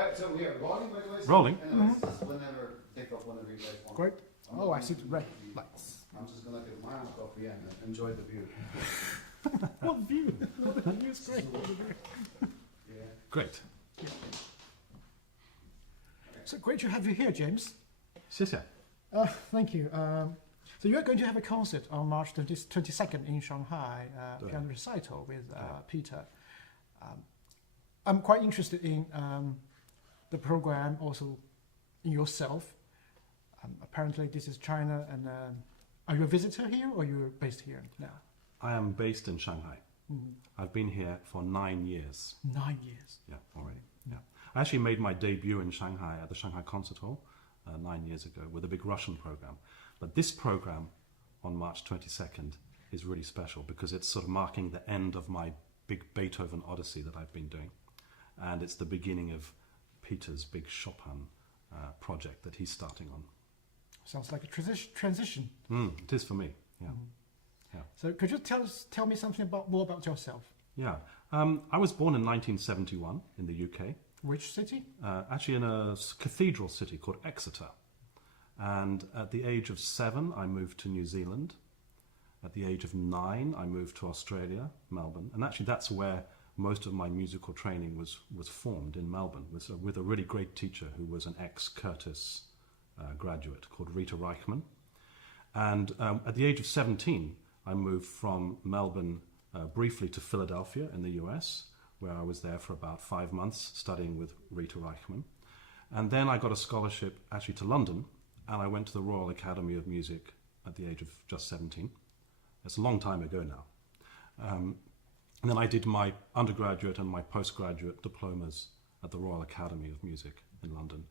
Right, so we are rolling, by the way. So Rolling. Anyways, just whenever, take off whenever you guys want. Great. I'm Oh, not I see going the to red be- lights. I'm just gonna get my own coffee and enjoy the view. What view? The view is great. Yeah. Great. So great to have you here, James. 谢谢. Thank you. So you are going to have a concert on March 22nd in Shanghai, piano recital with Peter. I'm quite interested in the program, also in yourself. Apparently this is China, and are you a visitor here or you're based here now? I am based in Shanghai. I've been here for 9 years. 9 years. Yeah, already. Yeah. I actually made my debut in Shanghai at the Shanghai Concert Hall 9 years ago with a big Russian program. But this program on March 22nd is really special because it's sort of marking the end of my big Beethoven Odyssey that I've been doing. And it's the beginning of Peter's big Chopin project that he's starting on. Sounds like a transition. It is for me, yeah. Yeah. So could you tell me something more about yourself? Yeah. I was born in 1971 in the UK. Which city? Actually in a cathedral city called Exeter. And at the age of 7, I moved to New Zealand. At the age of 9, I moved to Australia, Melbourne. And actually that's where most of my musical training was formed, in Melbourne, with a really great teacher who was an ex-Curtis graduate called Rita Reichman. And at the age of 17, I moved from Melbourne briefly to Philadelphia in the US, where I was there for about 5 months studying with Rita Reichman. And then I got a scholarship actually to London, and I went to the Royal Academy of Music at the age of just 17. It's a long time ago now. And then I did my undergraduate and my postgraduate diplomas at the Royal Academy of Music in London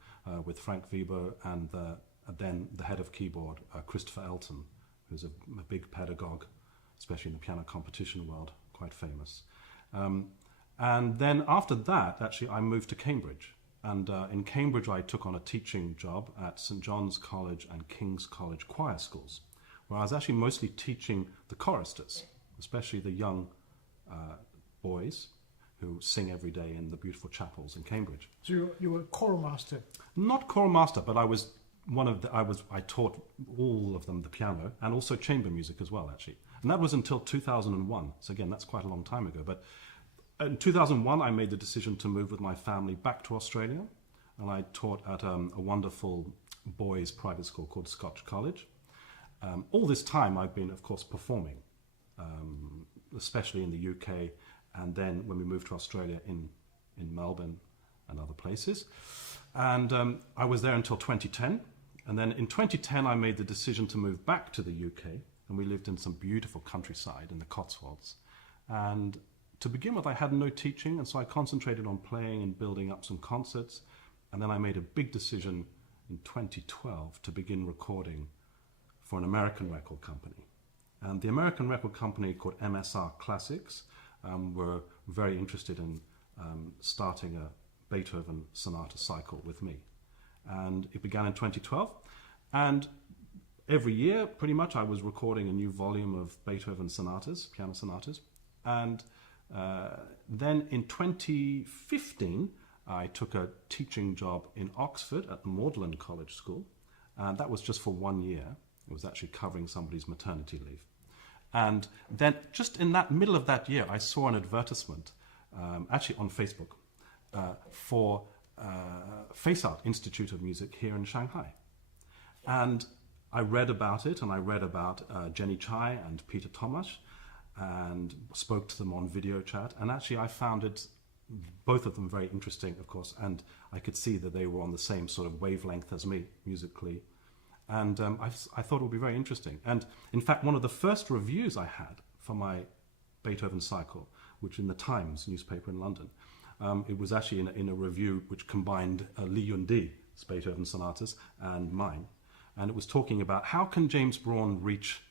with Frank Weber and then the head of keyboard, Christopher Elton, who's a big pedagogue, especially in the piano competition world, quite famous. And then after that, actually, I moved to Cambridge. And in Cambridge, I took on a teaching job at St. John's College and King's College choir schools, where I was actually mostly teaching the choristers, especially the young boys who sing every day in the beautiful chapels in Cambridge. So you were a choral master. Not choral master, but I was I taught all of them the piano and also chamber music as well, actually. And that was until 2001. So again, that's quite a long time ago. But in 2001, I made the decision to move with my family back to Australia. And I taught at a wonderful boys' private school called Scotch College. All this time, I've been, of course, performing, especially in the UK. And then when we moved to Australia in Melbourne and other places. And I was there until 2010. And then in 2010, I made the decision to move back to the UK. And we lived in some beautiful countryside in the Cotswolds. And to begin with, I had no teaching. And so I concentrated on playing and building up some concerts. And then I made a big decision in 2012 to begin recording for an American record company. And the American record company called MSR Classics were very interested in starting a Beethoven sonata cycle with me. And it began in 2012. And every year, pretty much, I was recording a new volume of Beethoven sonatas, piano sonatas. And then in 2015, I took a teaching job in Oxford at the Magdalen College School. And that was just for 1 year. It was actually covering somebody's maternity leave. And then just in that middle of that year, I saw an advertisement, actually on Facebook, for Face Art Institute of Music here in Shanghai. And I read about it, and I read about Jenny Chai and Peter Tomasz, and spoke to them on video chat. And actually I found it, both of them, very interesting, of course, and I could see that they were on the same sort of wavelength as me, musically. And I thought it would be very interesting. And in fact, one of the first reviews I had for my Beethoven cycle, which in the Times newspaper in London, it was actually in a review which combined Li Yundi's Beethoven sonatas and mine. And it was talking about how can James Brawn reach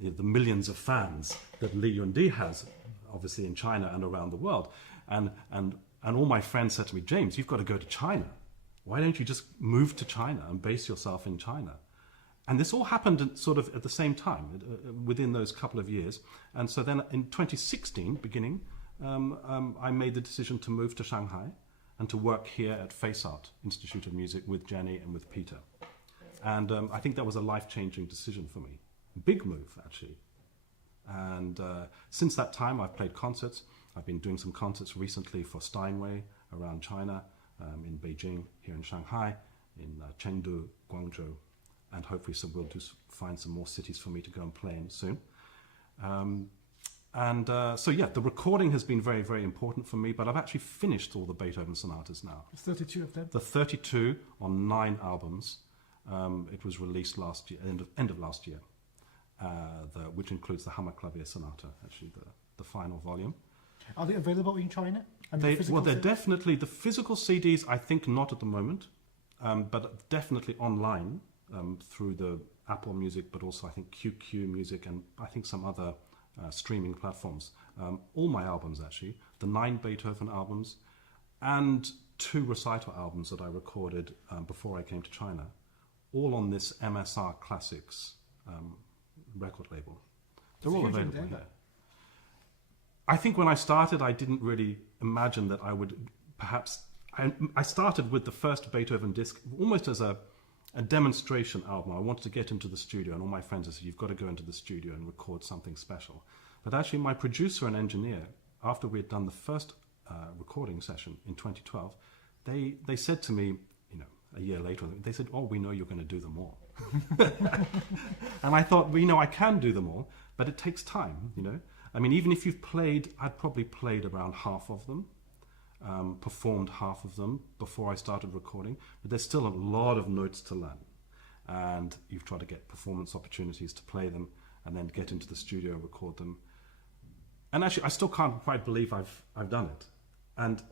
the millions of fans that Li Yundi has, obviously in China and around the world. And all my friends said to me, James, you've got to go to China. Why don't you just move to China and base yourself in China? And this all happened sort of at the same time, within those couple of years. And so then in 2016, beginning, I made the decision to move to Shanghai. and to work here at Face Art Institute of Music with Jenny and with Peter. And I think that was a life-changing decision for me. Big move, actually. And since that time, I've played concerts. I've been doing some concerts recently for Steinway around China, in Beijing, here in Shanghai, in Chengdu, Guangzhou, and hopefully we'll find some more cities for me to go and play in soon. So yeah, the recording has been very, very important for me, but I've actually finished all the Beethoven sonatas now. 32 of them? The 32 on 9 albums. It was released last year, end of last year, which includes the Hammerklavier Sonata, actually the final volume. Are they available in China? They're definitely, the physical CDs, I think not at the moment, but definitely online through the Apple Music, but also I think QQ Music and I think some other streaming platforms. All my albums, actually, the 9 Beethoven albums and 2 recital albums that I recorded before I came to China, all on this MSR Classics record label. They're all available here. I think when I started, I didn't really imagine that I would perhaps... I started with the first Beethoven disc almost as a demonstration album. I wanted to get into the studio, and all my friends said, you've got to go into the studio and record something special. But actually, my producer and engineer, after we had done the first recording session in 2012, they said to me, a year later, they said, oh, we know you're going to do them all. And I thought, well, I can do them all, but it takes time, I mean, even if you've played, I'd probably played around half of them, performed half of them before I started recording, but there's still a lot of notes to learn. And you've tried to get performance opportunities to play them and then get into the studio and record them. And actually, I still can't quite believe I've done it. And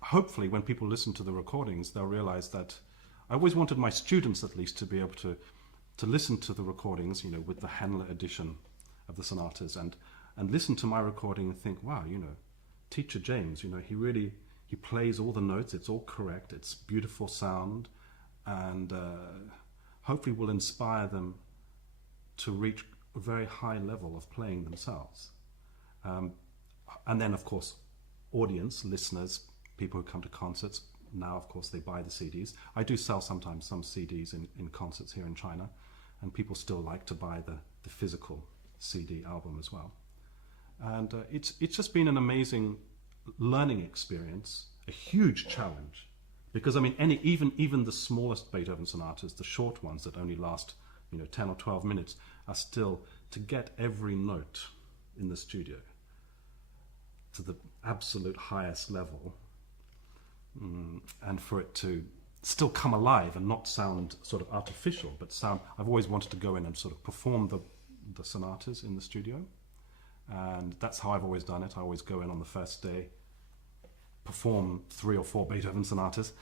hopefully when people listen to the recordings, they'll realize that I always wanted my students at least to be able to listen to the recordings, with the Henle edition of the sonatas and listen to my recording and think, wow, teacher James, he plays all the notes, it's all correct, it's beautiful sound, and hopefully will inspire them to reach a very high level of playing themselves. And then, of course, audience, listeners, people who come to concerts, now, of course, they buy the CDs. I do sell sometimes some CDs in concerts here in China, and people still like to buy the physical CD album as well. And it's just been an amazing learning experience, a huge challenge, because I mean, even the smallest Beethoven sonatas, the short ones that only last 10 or 12 minutes, are still to get every note in the studio to the absolute highest level, and for it to still come alive and not sound sort of artificial, but sound. I've always wanted to go in and sort of perform the sonatas in the studio, and that's how I've always done it. I always go in on the first day, perform 3 or 4 Beethoven sonatas,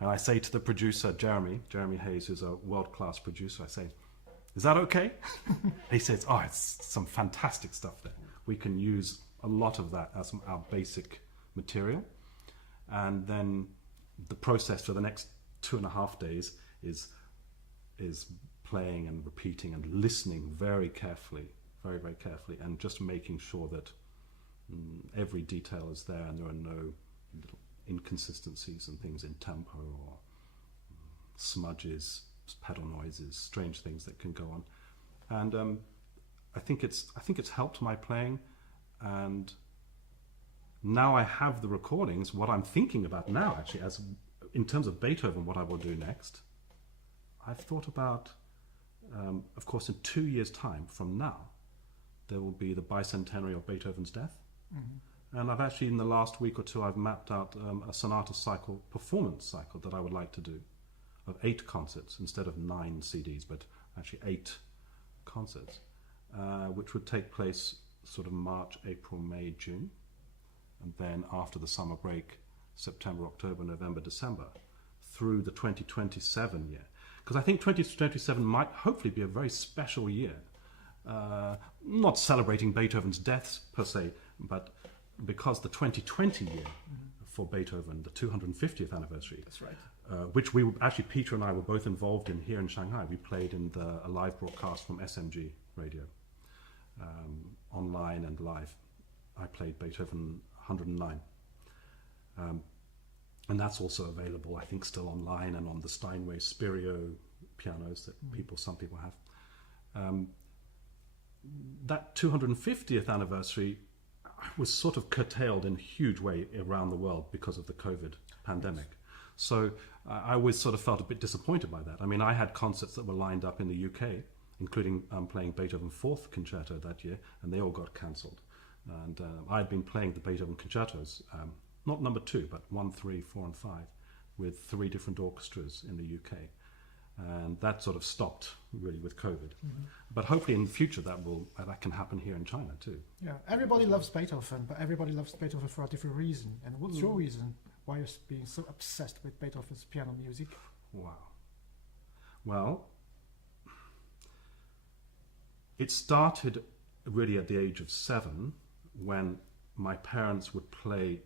and I say to the producer, Jeremy Hayes, who's a world-class producer, I say, is that okay? He says, oh, it's some fantastic stuff there. We can use a lot of that as our basic material. And then the process for the next 2.5 days is playing and repeating and listening very carefully, very, very carefully, and just making sure that every detail is there and there are no little inconsistencies and things in tempo or smudges, pedal noises, strange things that can go on. And I think it's helped my playing. And now I have the recordings. What I'm thinking about now, actually, as in terms of Beethoven, what I will do next, I've thought about, of course, in 2 years' time from now, there will be the bicentenary of Beethoven's death. Mm-hmm. And I've actually, in the last week or two, I've mapped out a sonata cycle, performance cycle that I would like to do, of 8 concerts instead of 9 CDs, but actually 8 concerts, which would take place sort of March, April, May, June, and then after the summer break, September, October, November, December, through the 2027 year. Because I think 2027 might hopefully be a very special year. Not celebrating Beethoven's death per se, but because the 2020 year for Beethoven, the 250th anniversary. That's right. Which Peter and I were both involved in here in Shanghai. We played in a live broadcast from SMG radio, online and live. I played Beethoven 109. And that's also available, I think, still online and on the Steinway Spirio pianos that some people have. That 250th anniversary was sort of curtailed in a huge way around the world because of the COVID pandemic. So I always sort of felt a bit disappointed by that. I mean, I had concerts that were lined up in the UK, including playing Beethoven Fourth Concerto that year, and they all got cancelled. And I had been playing the Beethoven concertos, not number 2, but 1, 3, 4, and 5, with 3 different orchestras in the UK. And that sort of stopped really with COVID. But hopefully in the future that can happen here in China too. Yeah, everybody loves Beethoven, but everybody loves Beethoven for a different reason. And what's your reason why you're being so obsessed with Beethoven's piano music? Wow. Well, it started really at the age of 7 when my parents would play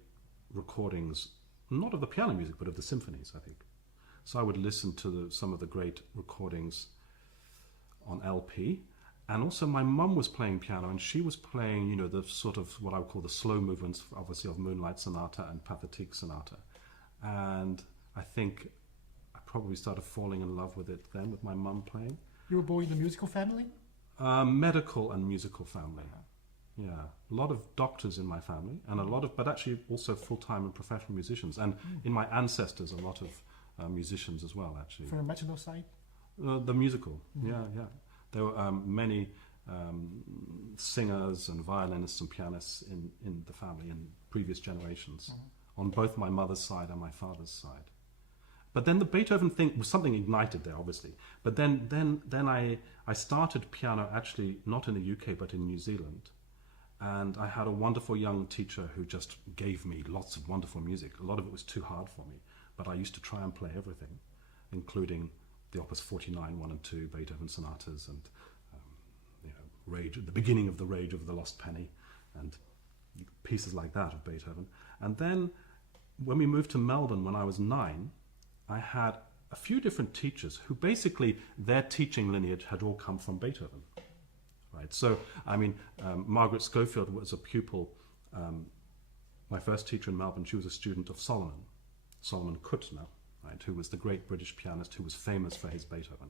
recordings, not of the piano music, but of the symphonies, I think. So I would listen to some of the great recordings on LP. And also my mum was playing piano, and she was playing, you know, the sort of what I would call the slow movements, obviously, of Moonlight Sonata and Pathétique Sonata. And I think I probably started falling in love with it then, with my mum playing. You were born in a musical family? Medical and musical family. Yeah, a lot of doctors in my family, and but actually also full-time and professional musicians. And in my ancestors, a lot of musicians as well, actually. From the maternal side? The musical, yeah. There were many singers and violinists and pianists in the family in previous generations, on both my mother's side and my father's side. But then the Beethoven thing was something ignited there, obviously. But then I started piano actually not in the UK but in New Zealand. And I had a wonderful young teacher who just gave me lots of wonderful music. A lot of it was too hard for me, but I used to try and play everything, including the Opus 49, 1 and 2, Beethoven sonatas, and Rage, the beginning of the Rage of the Lost Penny, and pieces like that of Beethoven. And then when we moved to Melbourne when I was 9, I had a few different teachers who basically their teaching lineage had all come from Beethoven. Right. So, I mean, Margaret Schofield was a pupil. My first teacher in Melbourne, she was a student of Solomon Kuttner, right, who was the great British pianist who was famous for his Beethoven.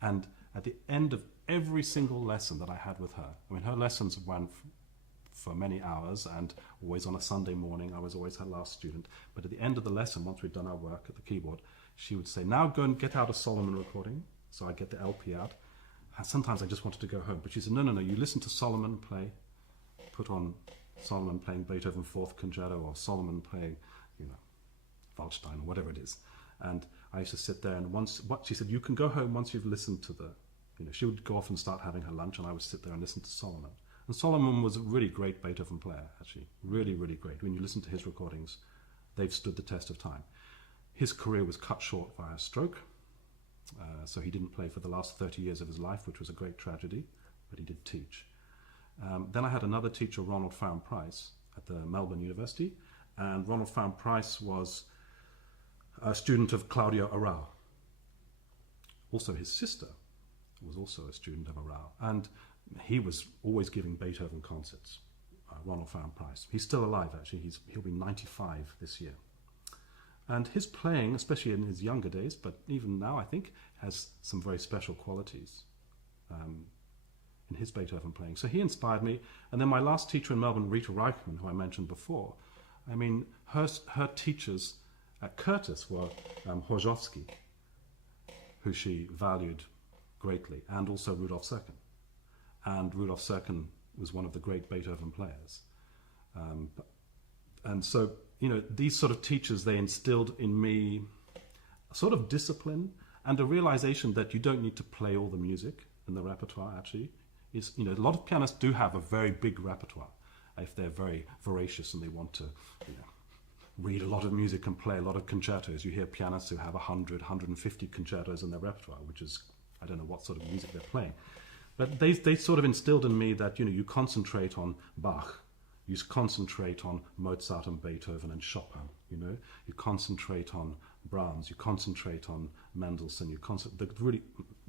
And at the end of every single lesson that I had with her, I mean, her lessons went for many hours, and always on a Sunday morning, I was always her last student. But at the end of the lesson, once we'd done our work at the keyboard, she would say, "Now go and get out a Solomon recording." So I'd get the LP out. And sometimes I just wanted to go home. But she said, no, you listen to Solomon play, put on Solomon playing Beethoven Fourth Concerto, or Solomon playing, Waldstein, or whatever it is. And I used to sit there, and she said, you can go home once you've listened to she would go off and start having her lunch, and I would sit there and listen to Solomon. And Solomon was a really great Beethoven player, actually. Really, really great. When you listen to his recordings, they've stood the test of time. His career was cut short by a stroke. So he didn't play for the last 30 years of his life, which was a great tragedy, but he did teach. Then I had another teacher, Ronald Farren-Price, at the Melbourne University, and Ronald Farren-Price was a student of Claudio Arrau. Also his sister was also a student of Arrau, and he was always giving Beethoven concerts, Ronald Farren-Price. He's still alive, actually. He'll be 95 this year. And his playing, especially in his younger days, but even now I think, has some very special qualities in his Beethoven playing. So he inspired me. And then my last teacher in Melbourne, Rita Reichman, who I mentioned before, I mean, her teachers at Curtis were Horzowski, who she valued greatly, and also Rudolf Serkin. And Rudolf Serkin was one of the great Beethoven players. And so, these sort of teachers, they instilled in me a sort of discipline and a realization that you don't need to play all the music in the repertoire, actually. A lot of pianists do have a very big repertoire if they're very voracious and they want to, read a lot of music and play a lot of concertos. You hear pianists who have 100, 150 concertos in their repertoire, which is, I don't know what sort of music they're playing. But they sort of instilled in me that, you concentrate on Bach. You concentrate on Mozart and Beethoven and Chopin, You concentrate on Brahms, you concentrate on Mendelssohn, really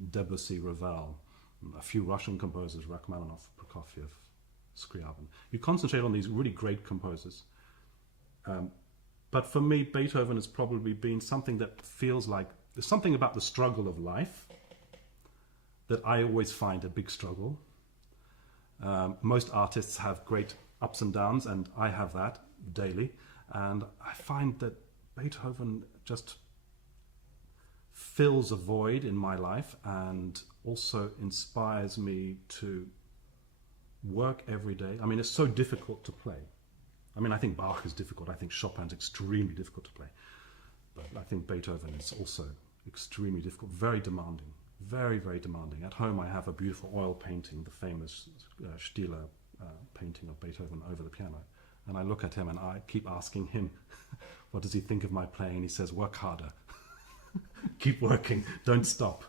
Debussy, Ravel, a few Russian composers, Rachmaninoff, Prokofiev, Scriabin. You concentrate on these really great composers, But for me, Beethoven has probably been something that feels like there's something about the struggle of life that I always find a big struggle. Most artists have great ups and downs, and I have that daily. And I find that Beethoven just fills a void in my life and also inspires me to work every day. I mean, it's so difficult to play. I mean, I think Bach is difficult. I think Chopin's extremely difficult to play. But I think Beethoven is also extremely difficult, very demanding, very, very demanding. At home, I have a beautiful oil painting, the famous Stieler painting of Beethoven over the piano. And I look at him and I keep asking him, what does he think of my playing? And he says, work harder. Keep working. Don't stop.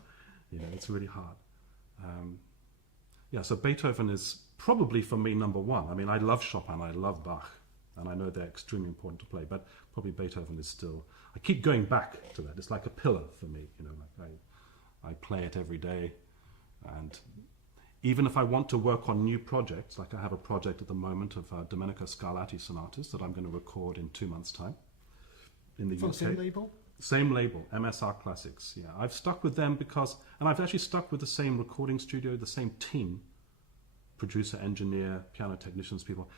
You know, it's really hard. So Beethoven is probably for me number one. I mean, I love Chopin, I love Bach, and I know they're extremely important to play, but probably Beethoven is still, I keep going back to that. It's like a pillar for me, you know, like I play it every day. And even if I want to work on new projects, like I have a project at the moment of Domenico Scarlatti sonatas that I'm going to record in 2 months' time in the UK. For the same label? Same label, MSR Classics. Yeah, I've stuck with them because, and I've actually stuck with the same recording studio, the same team, producer, engineer, piano technicians, people.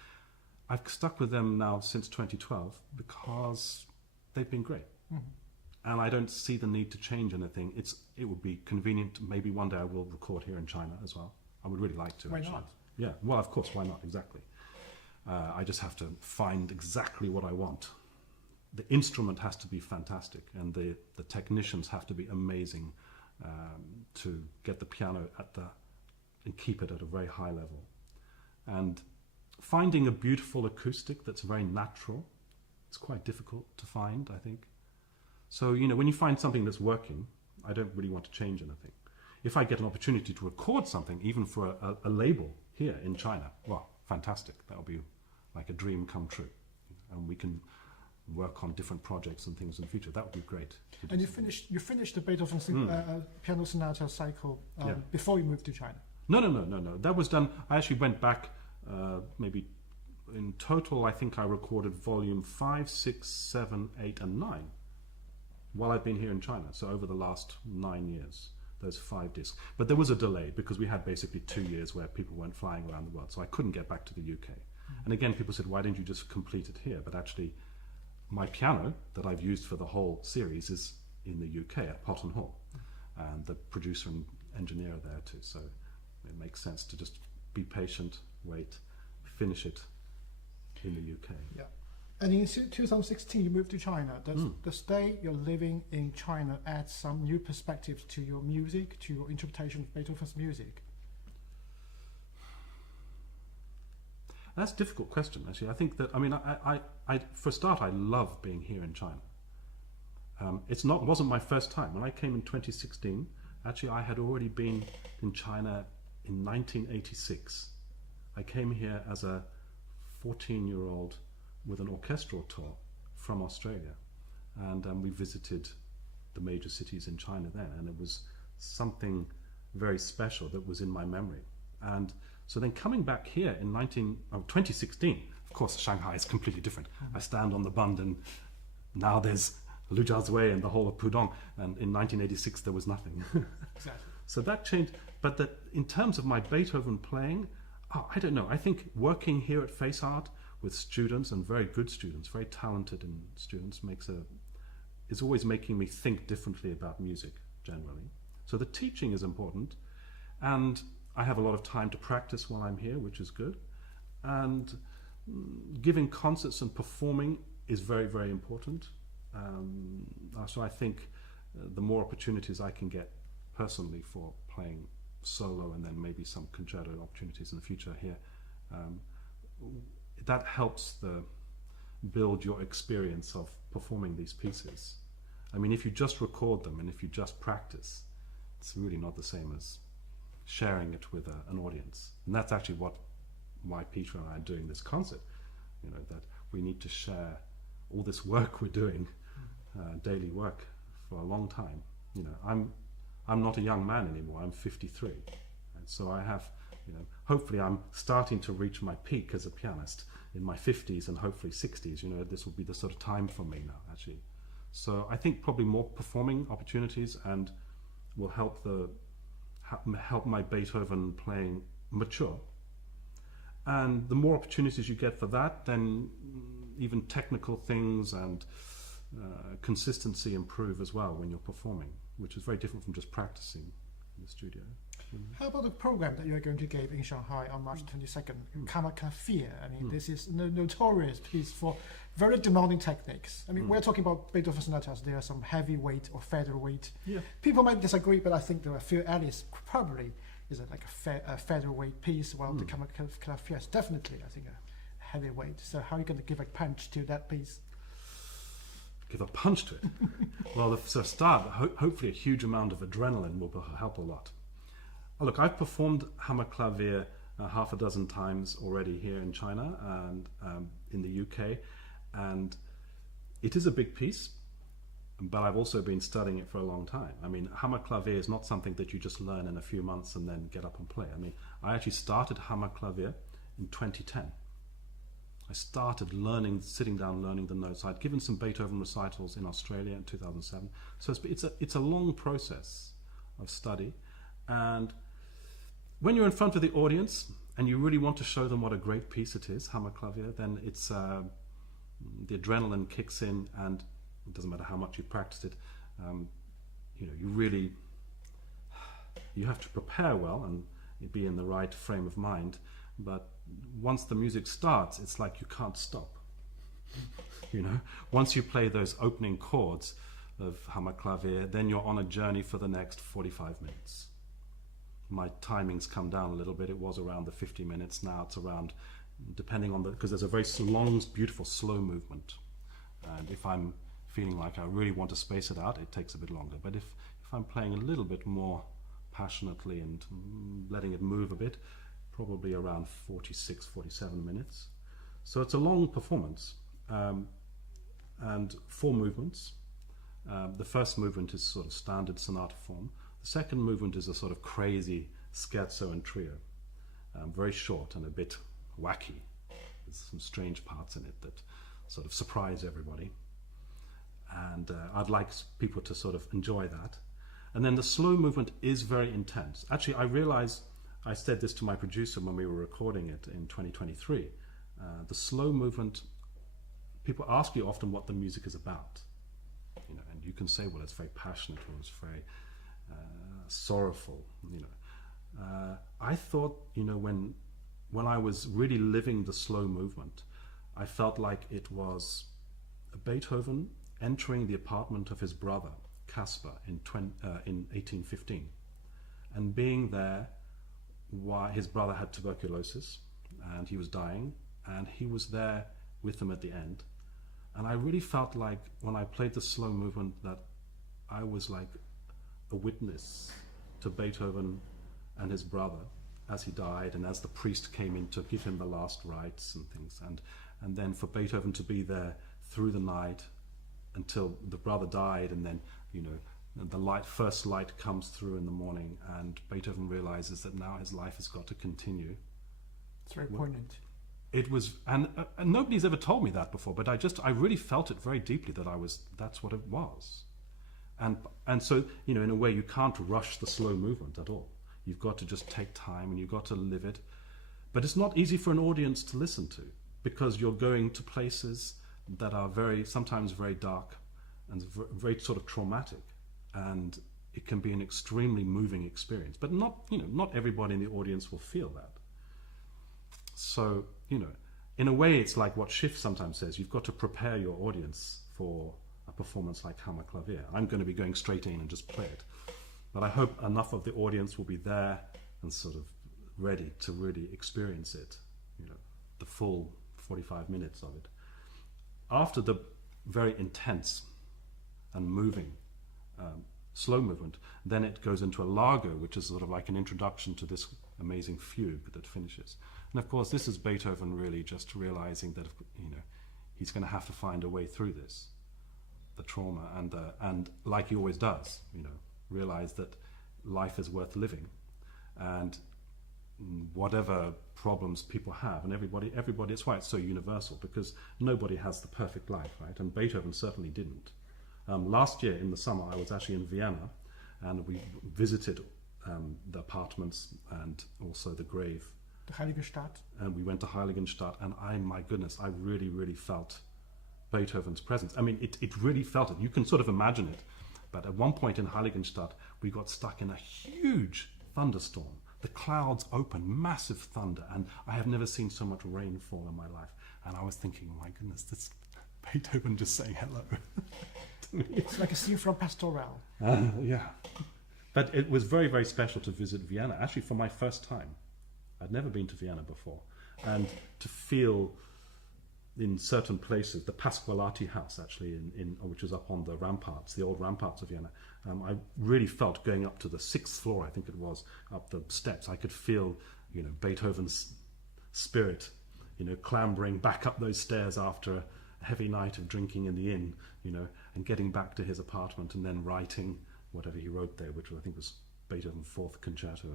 I've stuck with them now since 2012 because they've been great. Mm-hmm. And I don't see the need to change anything. It would be convenient. Maybe one day I will record here in China as well. I would really like to. Why actually. not? Yeah, well, of course, why not? Exactly. I just have to find exactly what I want. The instrument has to be fantastic, and the technicians have to be amazing to get the piano and keep it at a very high level. And finding a beautiful acoustic that's very natural, it's quite difficult to find, I think. So, you know, when you find something that's working, I don't really want to change anything. If I get an opportunity to record something, even for a label here in China, well, fantastic. That will be like a dream come true. And we can work on different projects and things in the future. That would be great. And you finished the Beethoven piano sonata cycle before you moved to China? No. That was done. I actually went back maybe in total, I think I recorded volume 5, 6, 7, 8, and 9 while I've been here in China. So over the last 9 years, those 5 discs. But there was a delay because we had basically 2 years where people weren't flying around the world. So I couldn't get back to the UK. And again, people said, why didn't you just complete it here? But actually, my piano that I've used for the whole series is in the UK at Potton Hall. And the producer and engineer are there too. So it makes sense to just be patient, wait, finish it in the UK. Yeah. And in 2016, you moved to China. Does the stay you're living in China add some new perspectives to your music, to your interpretation of Beethoven's music? That's a difficult question, actually. I think that, I mean, I for a start, I love being here in China. It wasn't my first time. When I came in 2016, actually, I had already been in China in 1986. I came here as a 14-year-old with an orchestral tour from Australia. And we visited the major cities in China then. And it was something very special that was in my memory. And so then coming back here in 2016, of course, Shanghai is completely different. I stand on the Bund and now there's Lujiazui and the whole of Pudong. And in 1986, there was nothing. Exactly. So that changed. But in terms of my Beethoven playing, I don't know. I think working here at Face Art with students and very good students, very talented students, is always making me think differently about music generally. So the teaching is important. And I have a lot of time to practice while I'm here, which is good. And giving concerts and performing is very, very important. So I think the more opportunities I can get personally for playing solo and then maybe some concerto opportunities in the future here, that helps build your experience of performing these pieces. I mean, if you just record them and if you just practice, it's really not the same as sharing it with an audience. And that's actually why Peter and I are doing this concert, you know, that we need to share all this work we're doing, daily work for a long time. You know, I'm not a young man anymore, I'm 53. And so I have Hopefully I'm starting to reach my peak as a pianist in my 50s and hopefully 60s. This will be the sort of time for me now, actually. So I think probably more performing opportunities and will help my Beethoven playing mature. And the more opportunities you get for that, then even technical things and consistency improve as well when you're performing, which is very different from just practicing in the studio. How about the program that you are going to give in Shanghai on March 22nd, Kammerklavier? I mean, this is a notorious piece for very demanding techniques. I mean, we're talking about Beethoven sonatas. There are some heavyweight or featherweight. Yeah. People might disagree, but I think the Phil Ellis probably is like a featherweight piece, while the Kammerklavier is definitely, I think, a heavyweight. So how are you going to give a punch to that piece? Give a punch to it? Well, so start, hopefully a huge amount of adrenaline will help a lot. Look, I've performed Hammerklavier half a dozen times already here in China and in the UK, and it is a big piece, but I've also been studying it for a long time. I mean, Hammerklavier is not something that you just learn in a few months and then get up and play. I mean, I actually started Hammerklavier in 2010. I started sitting down learning the notes. I'd given some Beethoven recitals in Australia in 2007. So it's a long process of study. And when you're in front of the audience and you really want to show them what a great piece it is, Hammerklavier, then it's the adrenaline kicks in, and it doesn't matter how much you practiced it. You have to prepare well and be in the right frame of mind. But once the music starts, it's like you can't stop. Once you play those opening chords of Hammerklavier, then you're on a journey for the next 45 minutes. My timings come down a little bit. It was around the 50 minutes. Now it's around, depending on because there's a very long, beautiful, slow movement. And if I'm feeling like I really want to space it out, it takes a bit longer. But if I'm playing a little bit more passionately and letting it move a bit, probably around 46, 47 minutes. So it's a long performance. And 4 movements. The first movement is sort of standard sonata form. The second movement is a sort of crazy scherzo and trio. Very short and a bit wacky. There's some strange parts in it that sort of surprise everybody. And I'd like people to sort of enjoy that. And then the slow movement is very intense. Actually, I realized, I said this to my producer when we were recording it in 2023. The slow movement, people ask you often what the music is about. And you can say, well, it's very passionate or it's very sorrowful. I thought, when I was really living the slow movement, I felt like it was Beethoven entering the apartment of his brother Caspar in 1815, and being there while his brother had tuberculosis and he was dying, and he was there with him at the end. And I really felt like when I played the slow movement that I was like a witness to Beethoven and his brother as he died, and as the priest came in to give him the last rites and things, and then for Beethoven to be there through the night until the brother died, and then the first light comes through in the morning, and Beethoven realizes that now his life has got to continue. It's very poignant. It was, and nobody's ever told me that before, but I really felt it very deeply that's what it was. And so, in a way, you can't rush the slow movement at all. You've got to just take time and you've got to live it. But it's not easy for an audience to listen to, because you're going to places that are sometimes very dark and very sort of traumatic. And it can be an extremely moving experience. But not everybody in the audience will feel that. So, in a way, it's like what Schiff sometimes says, you've got to prepare your audience for a performance like Hammerklavier. I'm going to be going straight in and just play it. But I hope enough of the audience will be there and sort of ready to really experience it, the full 45 minutes of it. After the very intense and moving slow movement, then it goes into a largo, which is sort of like an introduction to this amazing fugue that finishes. And of course, this is Beethoven really just realizing that he's going to have to find a way through this, the trauma, and like he always does, realize that life is worth living, and whatever problems people have, and everybody, it's why it's so universal, because nobody has the perfect life, right? And Beethoven certainly didn't. Last year in the summer, I was actually in Vienna, and we visited the apartments and also the grave. The Heiligenstadt. And we went to Heiligenstadt, and my goodness, I really, really felt Beethoven's presence. I mean, it really felt it. You can sort of imagine it. But at one point in Heiligenstadt, we got stuck in a huge thunderstorm. The clouds opened, massive thunder, and I have never seen so much rain fall in my life. And I was thinking, oh my goodness, this Beethoven just saying hello to me. It's like a scene from Pastoral. Yeah. But it was very, very special to visit Vienna, actually for my first time. I'd never been to Vienna before. And to feel in certain places, the Pasqualati house actually, which is up on the ramparts, the old ramparts of Vienna, I really felt going up to the 6th floor, I think it was, up the steps, I could feel, Beethoven's spirit, clambering back up those stairs after a heavy night of drinking in the inn, and getting back to his apartment and then writing whatever he wrote there, which I think was Beethoven's 4th concerto,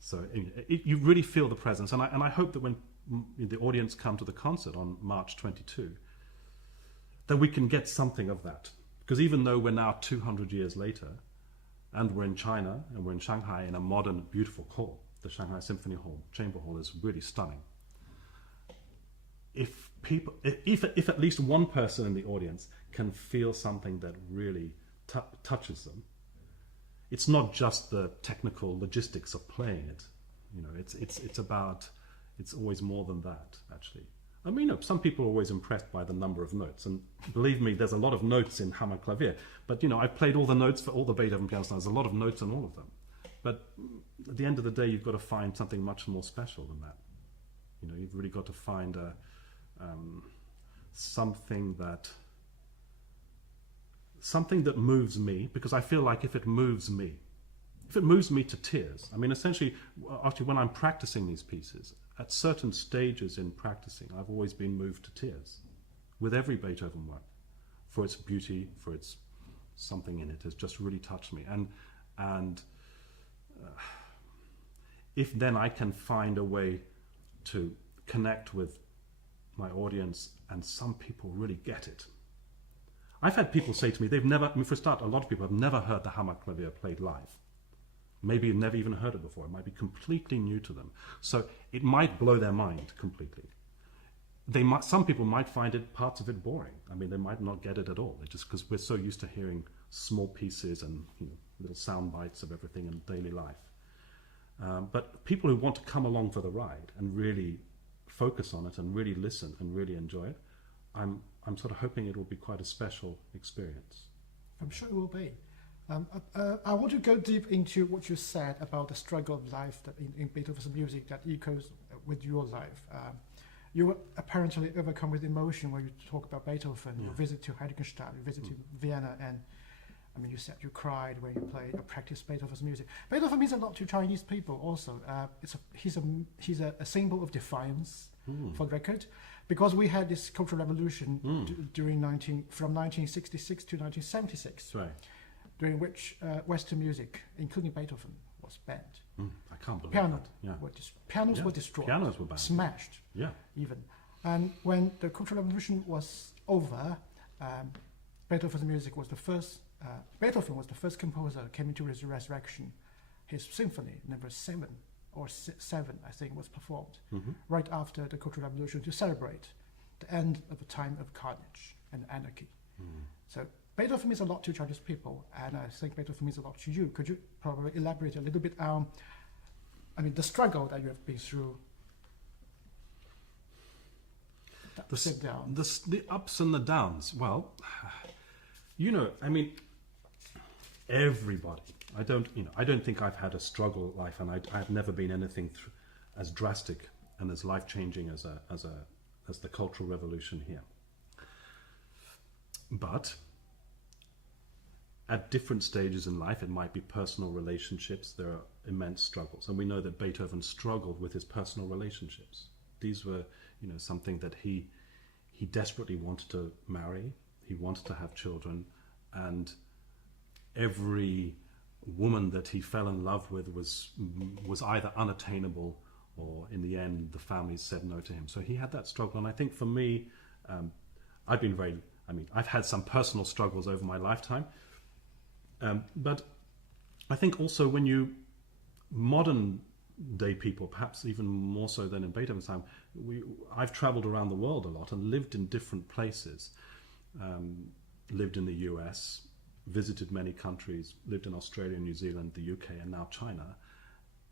so you really feel the presence, and I hope that when the audience come to the concert on March 22, that we can get something of that. Because even though we're now 200 years later, and we're in China, and we're in Shanghai in a modern, beautiful hall, the Shanghai Symphony Hall, Chamber Hall is really stunning. If at least one person in the audience can feel something that really touches them, it's not just the technical logistics of playing it. It's always more than that, actually. I mean, some people are always impressed by the number of notes, and believe me, there's a lot of notes in Hammer Clavier. But I've played all the notes for all the Beethoven pianos. There's a lot of notes in all of them. But at the end of the day, you've got to find something much more special than that. You've really got to find something that moves me, because I feel like if it moves me to tears, I mean, essentially, actually, when I'm practicing these pieces, at certain stages in practicing, I've always been moved to tears with every Beethoven work, for its beauty, for its something in it has just really touched me. And if then I can find a way to connect with my audience, and some people really get it. I've had people say to me, they've never, for a start, a lot of people have never heard the Hammer Clavier played live. Maybe never even heard it before. It might be completely new to them. So it might blow their mind completely. Some people might find parts of it boring. I mean, they might not get it at all. It's just because we're so used to hearing small pieces and little sound bites of everything in daily life. But people who want to come along for the ride and really focus on it and really listen and really enjoy it, I'm sort of hoping it will be quite a special experience. I'm sure it will be. I want to go deep into what you said about the struggle of life that in Beethoven's music that echoes with your life. You were apparently overcome with emotion when you talk about Beethoven. Yeah. You visit to Heiligenstadt, you visited Vienna, and I mean, you said you cried when you played or practiced Beethoven's music. Beethoven means a lot to Chinese people also. He's a symbol of defiance, for the record, because we had this Cultural Revolution from 1966 to 1976. That's right. During which Western music, including Beethoven, was banned. I can't believe Pianos that. Yeah. pianos were destroyed. Pianos were banned. Smashed. Yeah. Even. And when the Cultural Revolution was over, Beethoven was the first composer who came into his resurrection. His symphony, number 7 or 7, I think, was performed right after the Cultural Revolution to celebrate the end of a time of carnage and anarchy. So Beethoven means a lot to Chinese people, and I think Beethoven means a lot to you. Could you probably elaborate a little bit on, the struggle that you have been through? The ups and the downs. Well, everybody. I don't think I've had a struggle life, and I've never been anything as drastic and as life-changing as the Cultural Revolution here. But at different stages in life, it might be personal relationships. There are immense struggles, and we know that Beethoven struggled with his personal relationships. These were, something that he desperately wanted to marry. He wanted to have children, and every woman that he fell in love with was either unattainable, or in the end the family said no to him. So he had that struggle. And I think for me, I've had some personal struggles over my lifetime, but I think also when modern day people, perhaps even more so than in Beethoven's time, I've traveled around the world a lot and lived in different places, lived in the US, visited many countries, lived in Australia, New Zealand, the UK, and now China.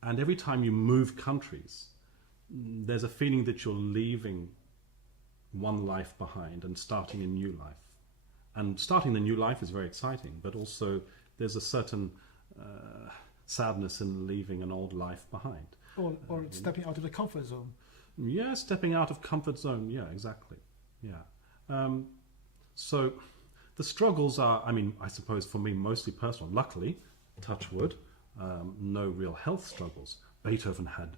And every time you move countries, there's a feeling that you're leaving one life behind and starting a new life. And starting the new life is very exciting, but also there's a certain sadness in leaving an old life behind. Or stepping out of the comfort zone. Yeah, stepping out of comfort zone. Yeah, exactly. Yeah. So the struggles are, I suppose for me, mostly personal. Luckily, touch wood, no real health struggles. Beethoven had,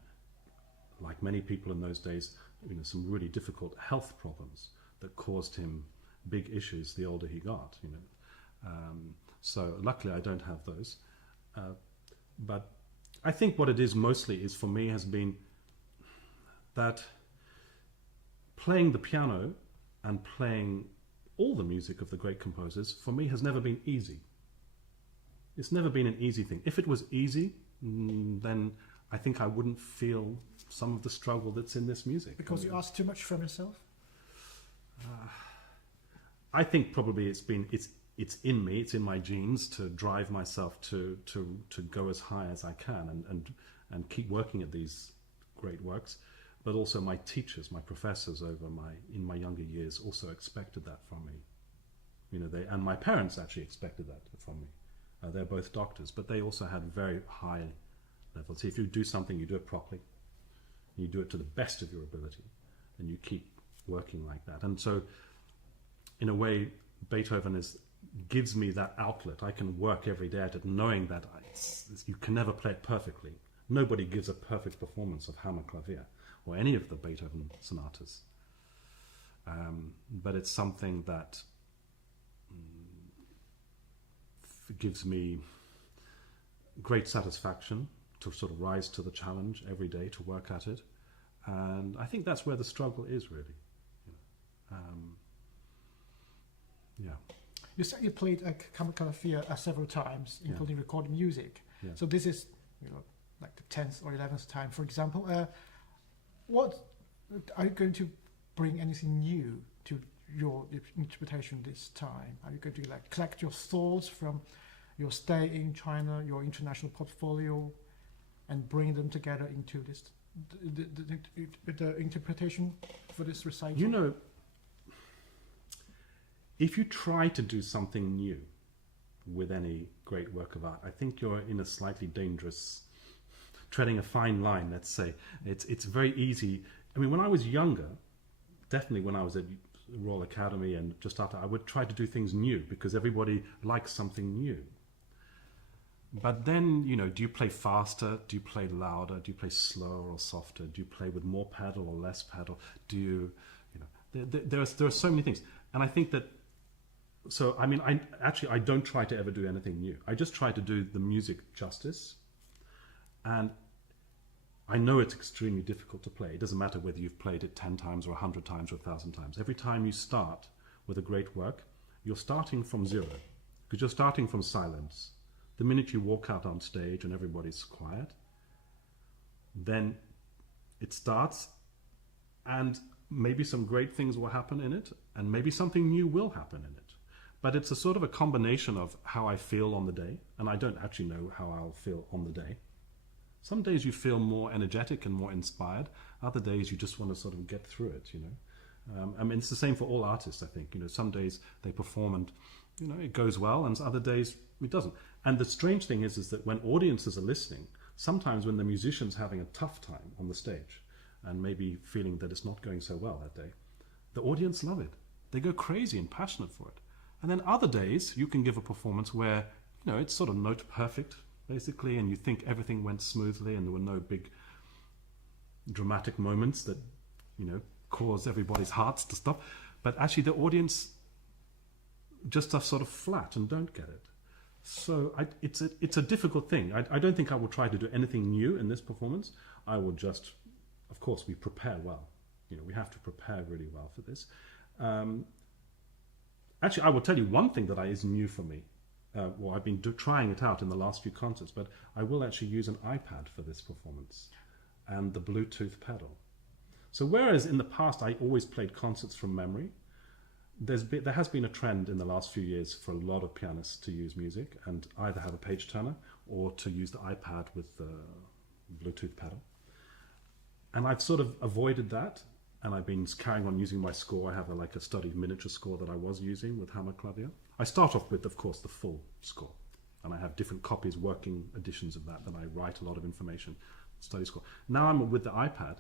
like many people in those days, some really difficult health problems that caused him big issues the older he got. So luckily I don't have those. But I think what it is mostly is for me has been that playing the piano and playing all the music of the great composers for me has never been easy. It's never been an easy thing. If it was easy, then I think I wouldn't feel some of the struggle that's in this music. Because you ask too much from yourself? I think probably it's in me, it's in my genes to drive myself to go as high as I can and keep working at these great works. But also my teachers, my professors in my younger years also expected that from me. And my parents actually expected that from me. They're both doctors, but they also had very high levels. If you do something, you do it properly. You do it to the best of your ability, and you keep working like that. And so, in a way, Beethoven gives me that outlet. I can work every day at it, knowing that you can never play it perfectly. Nobody gives a perfect performance of Hammerklavier or any of the Beethoven sonatas. But it's something that gives me great satisfaction to sort of rise to the challenge every day, to work at it. And I think that's where the struggle is, really. Yeah. You said you played Hammerklavier several times, including recording music. Yeah. So this is, like the 10th or 11th time, for example. What are you going to bring anything new to your interpretation this time? Are you going to collect your thoughts from your stay in China, your international portfolio, and bring them together into this the interpretation for this recital? If you try to do something new with any great work of art, I think you're in a slightly dangerous, treading a fine line, let's say. It's very easy. When I was younger, definitely when I was at Royal Academy and just after, I would try to do things new because everybody likes something new. But then, do you play faster? Do you play louder? Do you play slower or softer? Do you play with more paddle or less paddle? There are so many things. And I think that, I don't try to ever do anything new. I just try to do the music justice. And I know it's extremely difficult to play. It doesn't matter whether you've played it 10 times or 100 times or 1,000 times. Every time you start with a great work, you're starting from zero, because you're starting from silence. The minute you walk out on stage and everybody's quiet, then it starts, and maybe some great things will happen in it, and maybe something new will happen in it. But it's a sort of a combination of how I feel on the day, and I don't actually know how I'll feel on the day. Some days you feel more energetic and more inspired. Other days you just want to sort of get through it, it's the same for all artists, I think. Some days they perform and, it goes well, and other days it doesn't. And the strange thing is that when audiences are listening, sometimes when the musician's having a tough time on the stage and maybe feeling that it's not going so well that day, the audience love it. They go crazy and passionate for it. And then other days you can give a performance where, it's sort of note perfect, basically, and you think everything went smoothly and there were no big dramatic moments that, cause everybody's hearts to stop. But actually the audience just are sort of flat and don't get it. So it's a difficult thing. I don't think I will try to do anything new in this performance. I will just, of course, we prepare well. We have to prepare really well for this. Actually, I will tell you one thing that is new for me. Well, I've been trying it out in the last few concerts, but I will actually use an iPad for this performance and the Bluetooth pedal. So whereas in the past I always played concerts from memory, there has been a trend in the last few years for a lot of pianists to use music and either have a page turner or to use the iPad with the Bluetooth pedal. And I've sort of avoided that, and I've been carrying on using my score. I have a studied miniature score that I was using with Hammerklavier. I start off with, of course, the full score, and I have different copies, working editions of that I write a lot of information, study score. Now I'm with the iPad,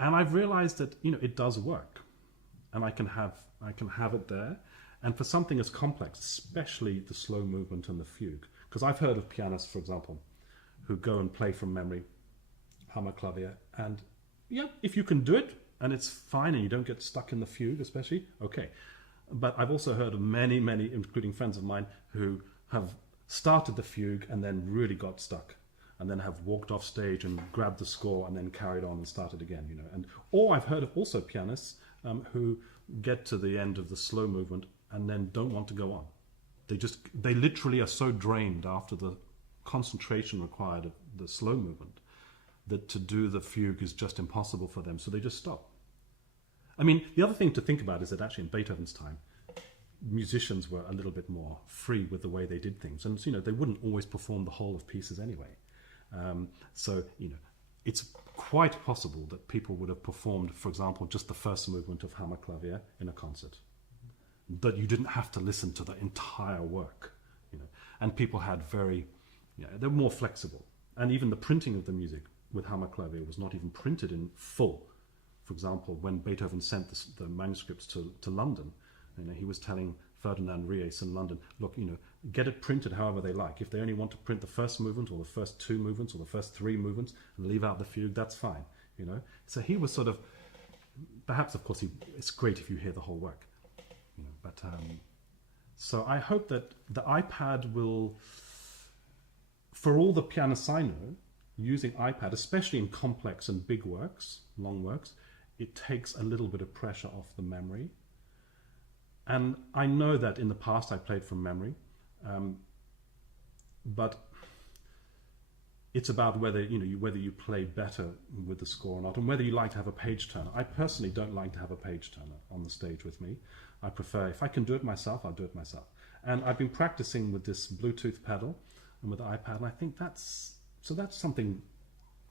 and I've realized that it does work, and I can have it there. And for something as complex, especially the slow movement and the fugue, because I've heard of pianists, for example, who go and play from memory Hammerklavier, and yeah, if you can do it and it's fine and you don't get stuck in the fugue especially, okay. But I've also heard of many, including friends of mine, who have started the fugue and then really got stuck, and then have walked off stage and grabbed the score and then carried on and started again, or I've heard of also pianists who get to the end of the slow movement and then don't want to go on. They literally are so drained after the concentration required of the slow movement that to do the fugue is just impossible for them, so they just stop. I mean, the other thing to think about is that actually in Beethoven's time, musicians were a little bit more free with the way they did things, and they wouldn't always perform the whole of pieces anyway. So it's quite possible that people would have performed, for example, just the first movement of Hammerklavier in a concert, that you didn't have to listen to the entire work, and people had they were more flexible, and even the printing of the music with Hammerklavier was not even printed in full. For example, when Beethoven sent the manuscripts to London, he was telling Ferdinand Ries in London, look, get it printed however they like. If they only want to print the first movement or the first two movements or the first three movements and leave out the fugue, that's fine. So he was sort of, perhaps, of course, it's great if you hear the whole work. But so I hope that the iPad will, for all the pianists I know, using iPad, especially in complex and big works, long works, it takes a little bit of pressure off the memory. And I know that in the past I played from memory, but it's about whether you play better with the score or not, and whether you like to have a page turner. I personally don't like to have a page turner on the stage with me. I prefer, if I can do it myself, I'll do it myself. And I've been practicing with this Bluetooth pedal and with the iPad, and I think that's something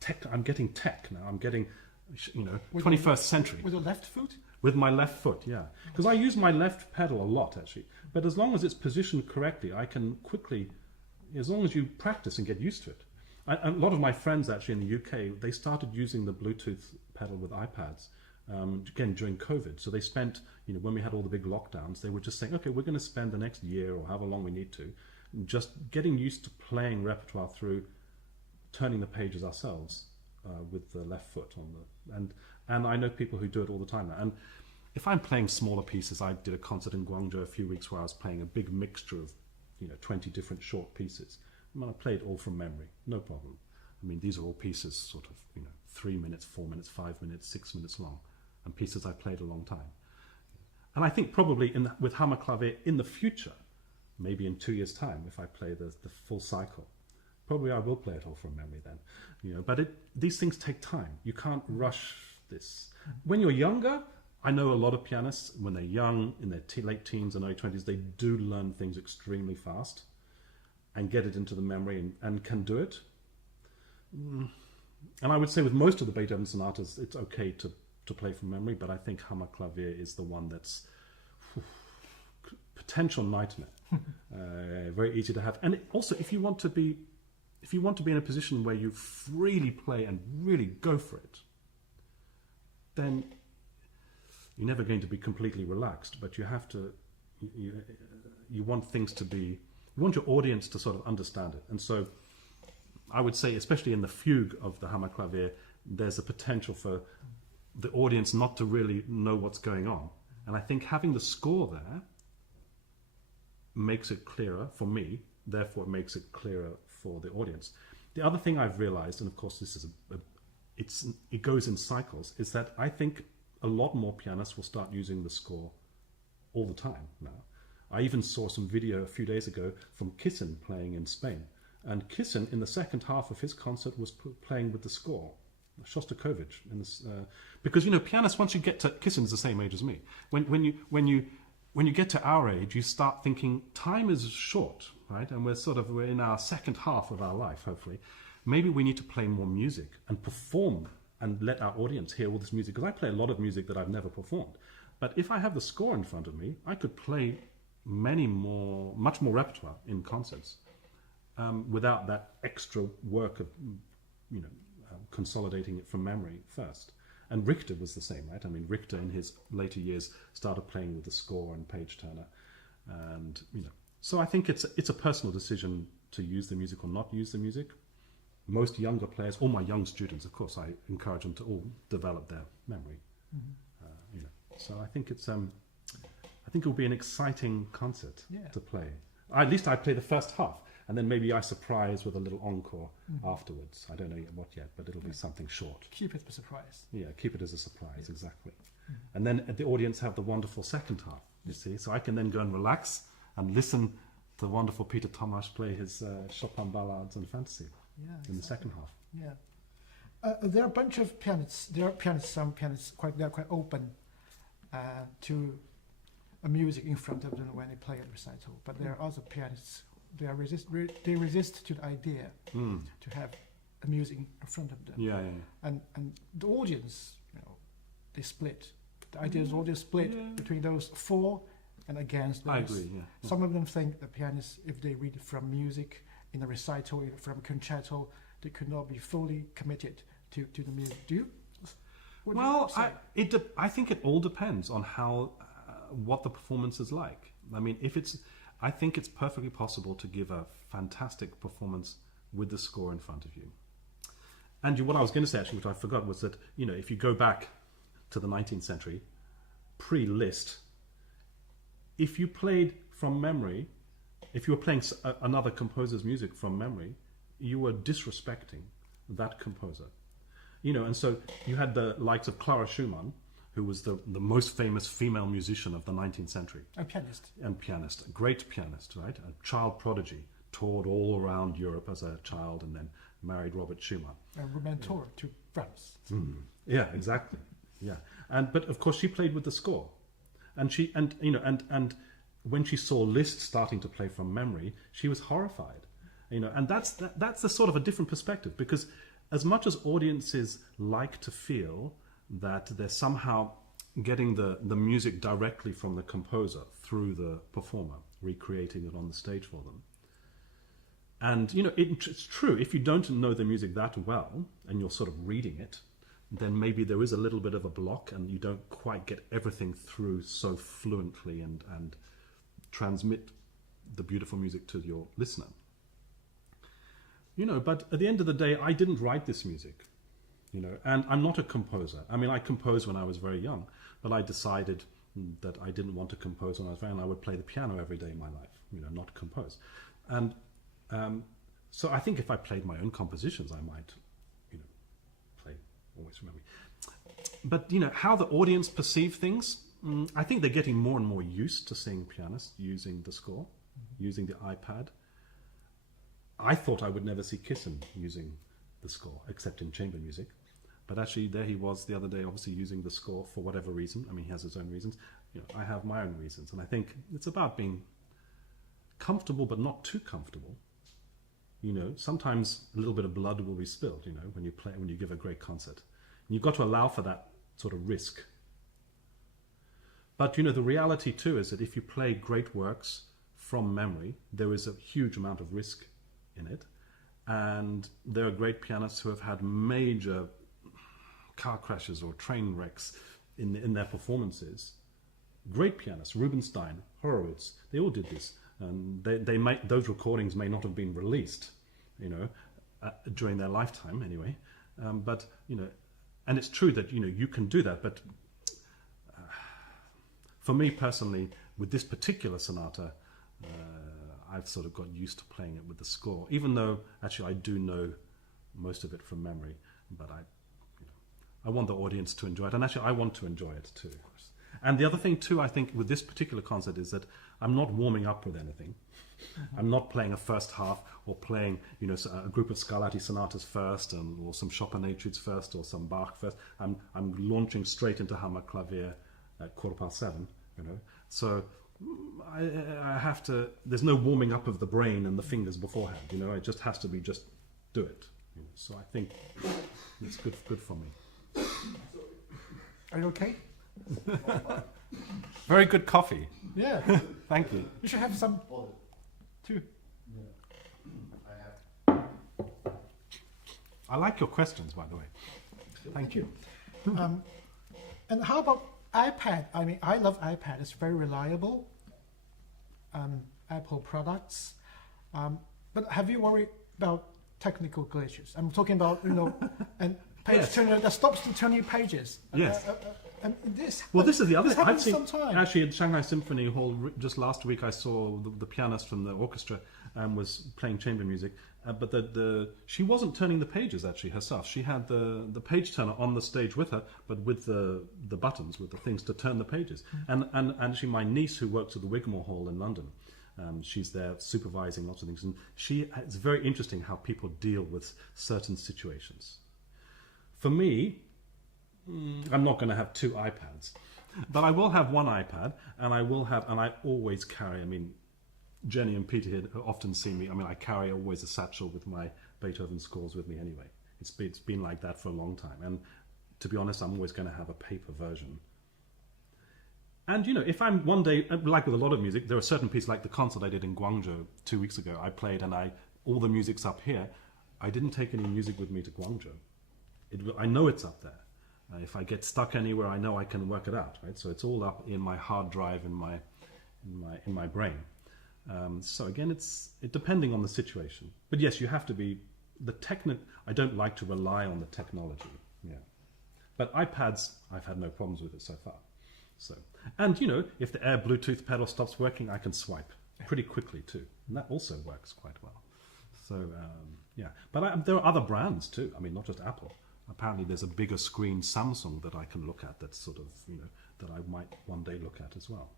tech. I'm getting tech now. I'm getting 21st century. With your left foot? With my left foot, yeah. Because I use my left pedal a lot, actually. But as long as it's positioned correctly, I can quickly, as long as you practice and get used to it. A lot of my friends, actually, in the UK, they started using the Bluetooth pedal with iPads, again, during COVID. So they spent, when we had all the big lockdowns, they were just saying, okay, we're going to spend the next year or however long we need to, just getting used to playing repertoire through turning the pages ourselves with the left foot on the and I know people who do it all the time now. And if I'm playing smaller pieces, I did a concert in Guangzhou a few weeks where I was playing a big mixture of 20 different short pieces. I played all from memory, no problem. I mean, these are all pieces sort of 3 minutes, 4 minutes, 5 minutes, 6 minutes long, and pieces I played a long time. And I think probably with Hammerklavier in the future, maybe in 2 years' time, if I play the full cycle, probably I will play it all from memory then. But these things take time. You can't rush this. When you're younger, I know a lot of pianists, when they're young, in their late teens and early 20s, they do learn things extremely fast and get it into the memory and can do it. And I would say with most of the Beethoven sonatas, it's okay to play from memory, but I think Hammerklavier is the one that's potential nightmare. Very easy to have. And also, if you want to be in a position where you freely play and really go for it, then you're never going to be completely relaxed, but you have to, you want things to be, you want your audience to sort of understand it. And so I would say, especially in the fugue of the Hammerklavier, there's a potential for the audience not to really know what's going on. And I think having the score there makes it clearer for me therefore it makes it clearer for the audience. The other thing I've realized, and of course this is it goes in cycles, is that I think a lot more pianists will start using the score all the time now. I even saw some video a few days ago from Kissin playing in Spain. And Kissin, in the second half of his concert, was playing with the score, Shostakovich. Because, pianists, once you get to... Kissin's the same age as me. When you get to our age, you start thinking time is short, right? And we're in our second half of our life, hopefully. Maybe we need to play more music and perform and let our audience hear all this music. Because I play a lot of music that I've never performed. But if I have the score in front of me, I could play much more repertoire in concerts without that extra work of, consolidating it from memory first. And Richter was the same, right? I mean, Richter in his later years started playing with the score and page turner, and So I think it's a personal decision to use the music or not use the music. Most younger players, all my young students, of course, I encourage them to all develop their memory. So I think it will be an exciting concert to play. At least I play the first half, and then maybe I surprise with a little encore afterwards. I don't know what yet, but it'll be something short. Keep it a surprise. Yeah, keep it as a surprise, exactly. And then the audience have the wonderful second half, you see. So I can then go and relax and listen to Wonderful Peter Tomasz play his Chopin ballads and fantasy in the second half. Yeah. There are a bunch of pianists. There are pianists. Some pianists they're quite open to a music in front of them when they play a recital. But there are other pianists. They resist to the idea to have a music in front of them. Yeah. And the audience, they split. The audience split between those for and against those. I agree. Yeah. Some of them think the pianists, if they read from music in a recital, from a concerto, they could not be fully committed to the music. Do you? Well, I think it all depends on how what the performance is like. I mean, I think it's perfectly possible to give a fantastic performance with the score in front of you. And what I was going to say, actually, which I forgot, was that if you go back to the 19th century, pre-Liszt, if you played from memory, if you were playing another composer's music from memory, you were disrespecting that composer. And so you had the likes of Clara Schumann, who was the most famous female musician of the 19th century. A pianist. And pianist. A great pianist, right? A child prodigy. Toured all around Europe as a child and then married Robert Schumann. A mentor to France. Yeah, exactly. Yeah. But of course she played with the score. And and when she saw Liszt starting to play from memory, she was horrified. And that's the sort of a different perspective, because as much as audiences like to feel that they're somehow getting the music directly from the composer through the performer, recreating it on the stage for them. And, it's true, if you don't know the music that well, and you're sort of reading it, then maybe there is a little bit of a block and you don't quite get everything through so fluently and transmit the beautiful music to your listener. But at the end of the day, I didn't write this music. And I'm not a composer. I mean, I composed when I was very young, but I decided that I didn't want to compose when I was very young. I would play the piano every day in my life, not compose. And so I think if I played my own compositions, I might, play always from memory. But, how the audience perceive things, I think they're getting more and more used to seeing pianists using the score, using the iPad. I thought I would never see Kissin using the score, except in chamber music. But actually, there he was the other day, obviously using the score for whatever reason. I mean, he has his own reasons. I have my own reasons. And I think it's about being comfortable, but not too comfortable. Sometimes a little bit of blood will be spilled, when you give a great concert. And you've got to allow for that sort of risk. But, the reality too is that if you play great works from memory, there is a huge amount of risk in it. And there are great pianists who have had major car crashes or train wrecks in their performances. Great pianists, Rubinstein, Horowitz, they all did this. And those recordings may not have been released, during their lifetime anyway. But and it's true that you can do that. But for me personally, with this particular sonata, I've sort of got used to playing it with the score, even though actually I do know most of it from memory. But I want the audience to enjoy it, and actually I want to enjoy it too. And the other thing too, I think, with this particular concert is that I'm not warming up with anything. I'm not playing a first half or playing, a group of Scarlatti sonatas first, or some Chopin etudes first, or some Bach first. I'm launching straight into Hammer Clavier at 7:15. So I have to. There's no warming up of the brain and the fingers beforehand. It just has to be just do it. So I think it's good for me. Are you okay? Very good coffee. Yeah. Thank you. You should have some Hold too. it. I have. I like your questions, by the way. Thank you. And how about iPad? I mean, I love iPad. It's very reliable. Apple products. But have you worried about technical glitches? I'm talking about, and page Yes. turner that stops to turning pages. Yes. And this. Well, this is the other. This I've happens seen sometimes. actually at Shanghai Symphony Hall just last week. I saw the pianist from the orchestra was playing chamber music, but she wasn't turning the pages actually herself. She had the page turner on the stage with her, but with the buttons, with the things to turn the pages. And actually, my niece who works at the Wigmore Hall in London, she's there supervising lots of things, and it's very interesting how people deal with certain situations. For me, I'm not going to have 2 iPads, but I will have one iPad, and I always carry. I mean, Jenny and Peter here often see me. I mean, I carry always a satchel with my Beethoven scores with me anyway. It's been like that for a long time, and to be honest, I'm always going to have a paper version. And if I'm one day, like with a lot of music, there are certain pieces, like the concert I did in Guangzhou 2 weeks ago. I played, and all the music's up here. I didn't take any music with me to Guangzhou. I know it's up there. If I get stuck anywhere, I know I can work it out, right? So it's all up in my hard drive in my brain. So again, it's depending on the situation. But yes, you have to be I don't like to rely on the technology. Yeah, but iPads, I've had no problems with it so far. So, and if the Air Bluetooth pedal stops working, I can swipe pretty quickly too, and that also works quite well. So yeah, but there are other brands too. I mean, not just Apple. Apparently there's a bigger screen Samsung that I can look at that's sort of, that I might one day look at as well.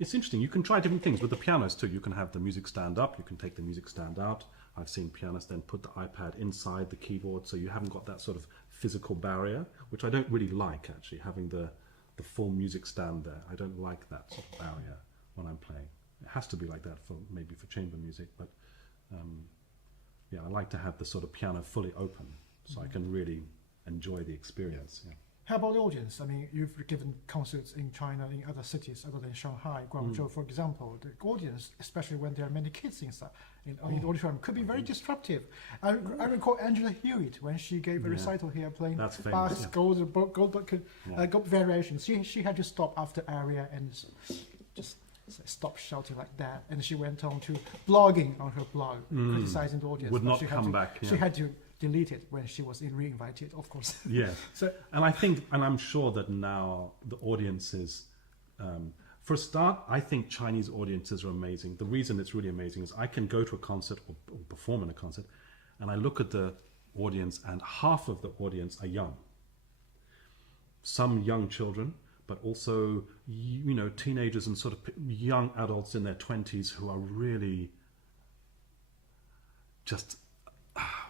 It's interesting. You can try different things. With the pianos too, you can have the music stand up, you can take the music stand out. I've seen pianists then put the iPad inside the keyboard, so you haven't got that sort of physical barrier, which I don't really like actually, having the full music stand there. I don't like that sort of barrier when I'm playing. It has to be like that maybe for chamber music, but yeah, I like to have the sort of piano fully open, so I can really enjoy the experience. Yeah. How about the audience? I mean, you've given concerts in China, in other cities other than Shanghai, Guangzhou, for example. The audience, especially when there are many kids inside in the auditorium, could be very disruptive. I recall Angela Hewitt when she gave a recital here playing Bach's Gold variations. She had to stop after aria and just stop shouting like that, and she went on to blogging on her blog, criticizing the audience. Would not come back. She had to delete it when she was re-invited, of course. Yeah. So, and I'm sure that now the audiences, for a start, I think Chinese audiences are amazing. The reason it's really amazing is I can go to a concert or perform in a concert, and I look at the audience, and half of the audience are young. Some young children, but also, teenagers and sort of young adults in their 20s who are really just,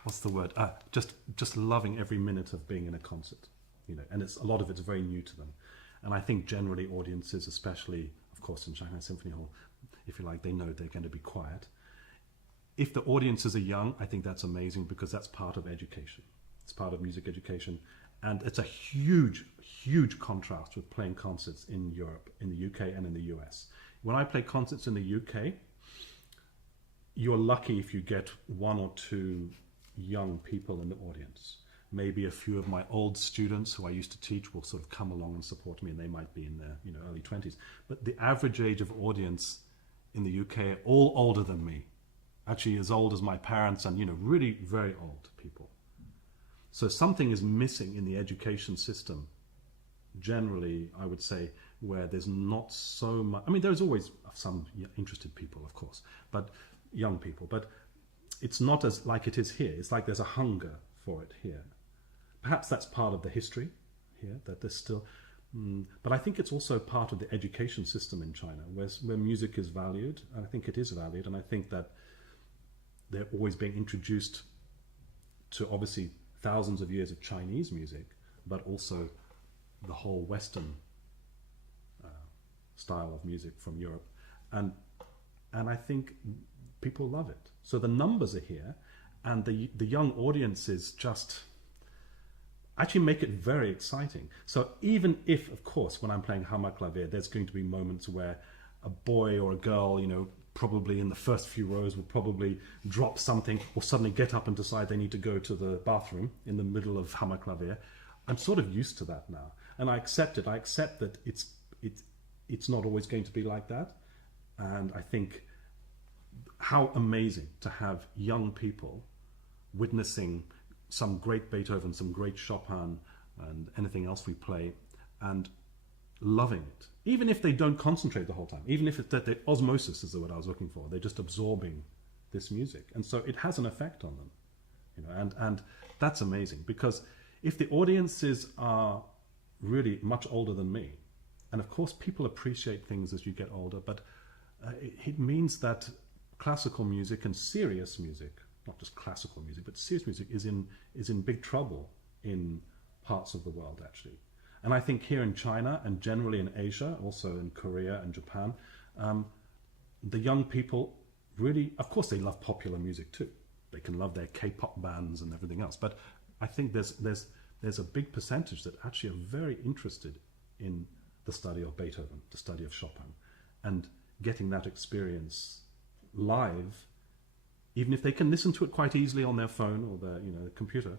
what's the word? Just loving every minute of being in a concert, and a lot of it's very new to them. And I think generally audiences, especially, of course, in Shanghai Symphony Hall, if you like, they know they're going to be quiet. If the audiences are young, I think that's amazing because that's part of education. It's part of music education. And it's a huge, huge contrast with playing concerts in Europe, in the UK and in the US. When I play concerts in the UK, you're lucky if you get 1 or 2 young people in the audience. Maybe a few of my old students who I used to teach will sort of come along and support me, and they might be in their early 20s. But the average age of audience in the UK are all older than me. Actually as old as my parents and, really very old people. So something is missing in the education system generally, I would say, where there's not so much. I mean, there's always some interested people, of course, but young people. But it's not as like it is here. It's like there's a hunger for it here. Perhaps that's part of the history here, that there's still. But I think it's also part of the education system in China, where music is valued. I think it is valued, and I think that they're always being introduced to obviously thousands of years of Chinese music, but also the whole Western style of music from Europe, and I think people love it. So the numbers are here, and the young audiences just actually make it very exciting. So even if, of course, when I'm playing Hammer Clavier, there's going to be moments where a boy or a girl, probably in the first few rows will probably drop something or suddenly get up and decide they need to go to the bathroom in the middle of Hammer Clavier. I'm sort of used to that now, and I accept it. I accept that it's not always going to be like that, and I think how amazing to have young people witnessing some great Beethoven, some great Chopin, and anything else we play, and loving it. Even if they don't concentrate the whole time, even if it's that the osmosis is the word I was looking for, they're just absorbing this music. And so it has an effect on them, and that's amazing, because if the audiences are really much older than me, and of course people appreciate things as you get older, but it means that classical music and serious music, not just classical music, but serious music is in big trouble in parts of the world, actually. And I think here in China and generally in Asia, also in Korea and Japan, the young people really, of course, they love popular music too. They can love their K-pop bands and everything else. But I think there's a big percentage that actually are very interested in the study of Beethoven, the study of Chopin, and getting that experience live. Even if they can listen to it quite easily on their phone or their computer,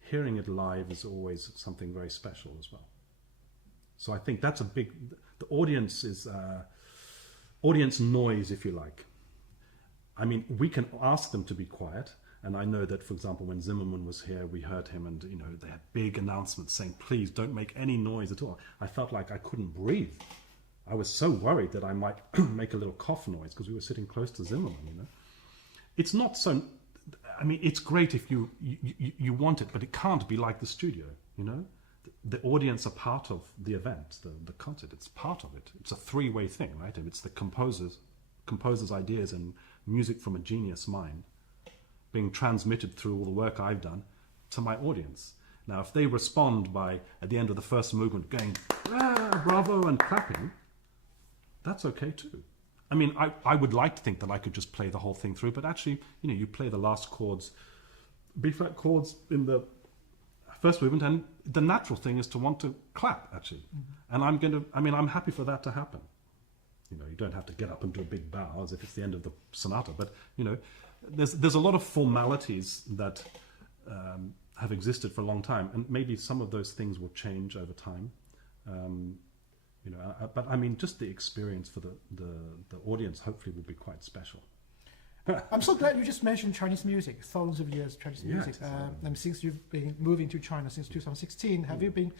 hearing it live is always something very special as well. So I think that's the audience is audience noise, if you like. I mean, we can ask them to be quiet, and I know that, for example, when Zimmerman was here, we heard him, and they had big announcements saying, "Please don't make any noise at all." I felt like I couldn't breathe. I was so worried that I might make a little cough noise because we were sitting close to Zimmerman. It's not so. I mean, it's great if you want it, but it can't be like the studio. The audience are part of the event, the concert. It's part of it. It's a three-way thing, right? And it's the composer's ideas and music from a genius mind being transmitted through all the work I've done to my audience. Now, if they respond by at the end of the first movement going bravo and clapping, that's okay too. I mean, I would like to think that I could just play the whole thing through, but actually, you play the last chords, B-flat chords in the first movement, and the natural thing is to want to clap, actually. Mm-hmm. And I'm happy for that to happen. You don't have to get up and do a big bow as if it's the end of the sonata, but, there's a lot of formalities that have existed for a long time, and maybe some of those things will change over time. But I mean, just the experience for the audience hopefully will be quite special. I'm so glad you just mentioned Chinese music, thousands of years of Chinese music. And since you've been moving to China since 2016, have you been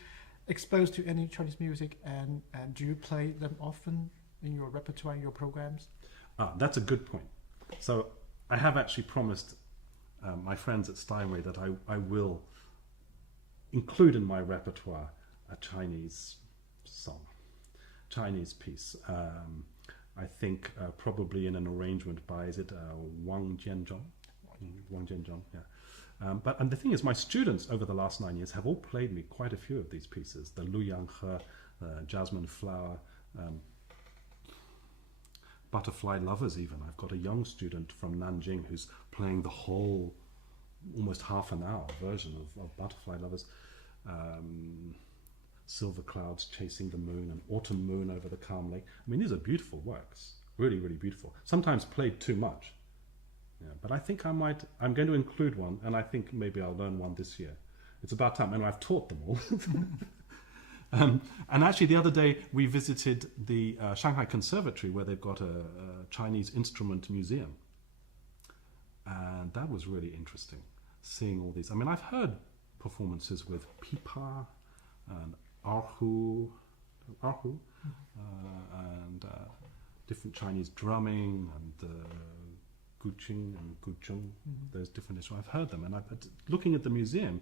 exposed to any Chinese music, and do you play them often in your repertoire, in your programs? That's a good point. So I have actually promised my friends at Steinway that I will include in my repertoire a Chinese song. Chinese piece. I think probably in an arrangement by, is it Wang Jianzhong? Wang Jianzhong, yeah. And the thing is, my students over the last 9 years have all played me quite a few of these pieces. The Lu Yang He, Jasmine Flower, Butterfly Lovers even. I've got a young student from Nanjing who's playing the whole, almost half an hour version of Butterfly Lovers. Silver Clouds Chasing the Moon and Autumn Moon Over the Calm Lake. I mean, these are beautiful works, really, really beautiful. Sometimes played too much. Yeah, but I think I'm going to include one, and I think maybe I'll learn one this year. It's about time, and I've taught them all. And actually, the other day we visited the Shanghai Conservatory, where they've got a Chinese instrument museum, and that was really interesting. Seeing all these. I mean, I've heard performances with pipa and erhu, and different Chinese drumming and guqing and gucheng. Those different instruments. I've heard them, and looking at the museum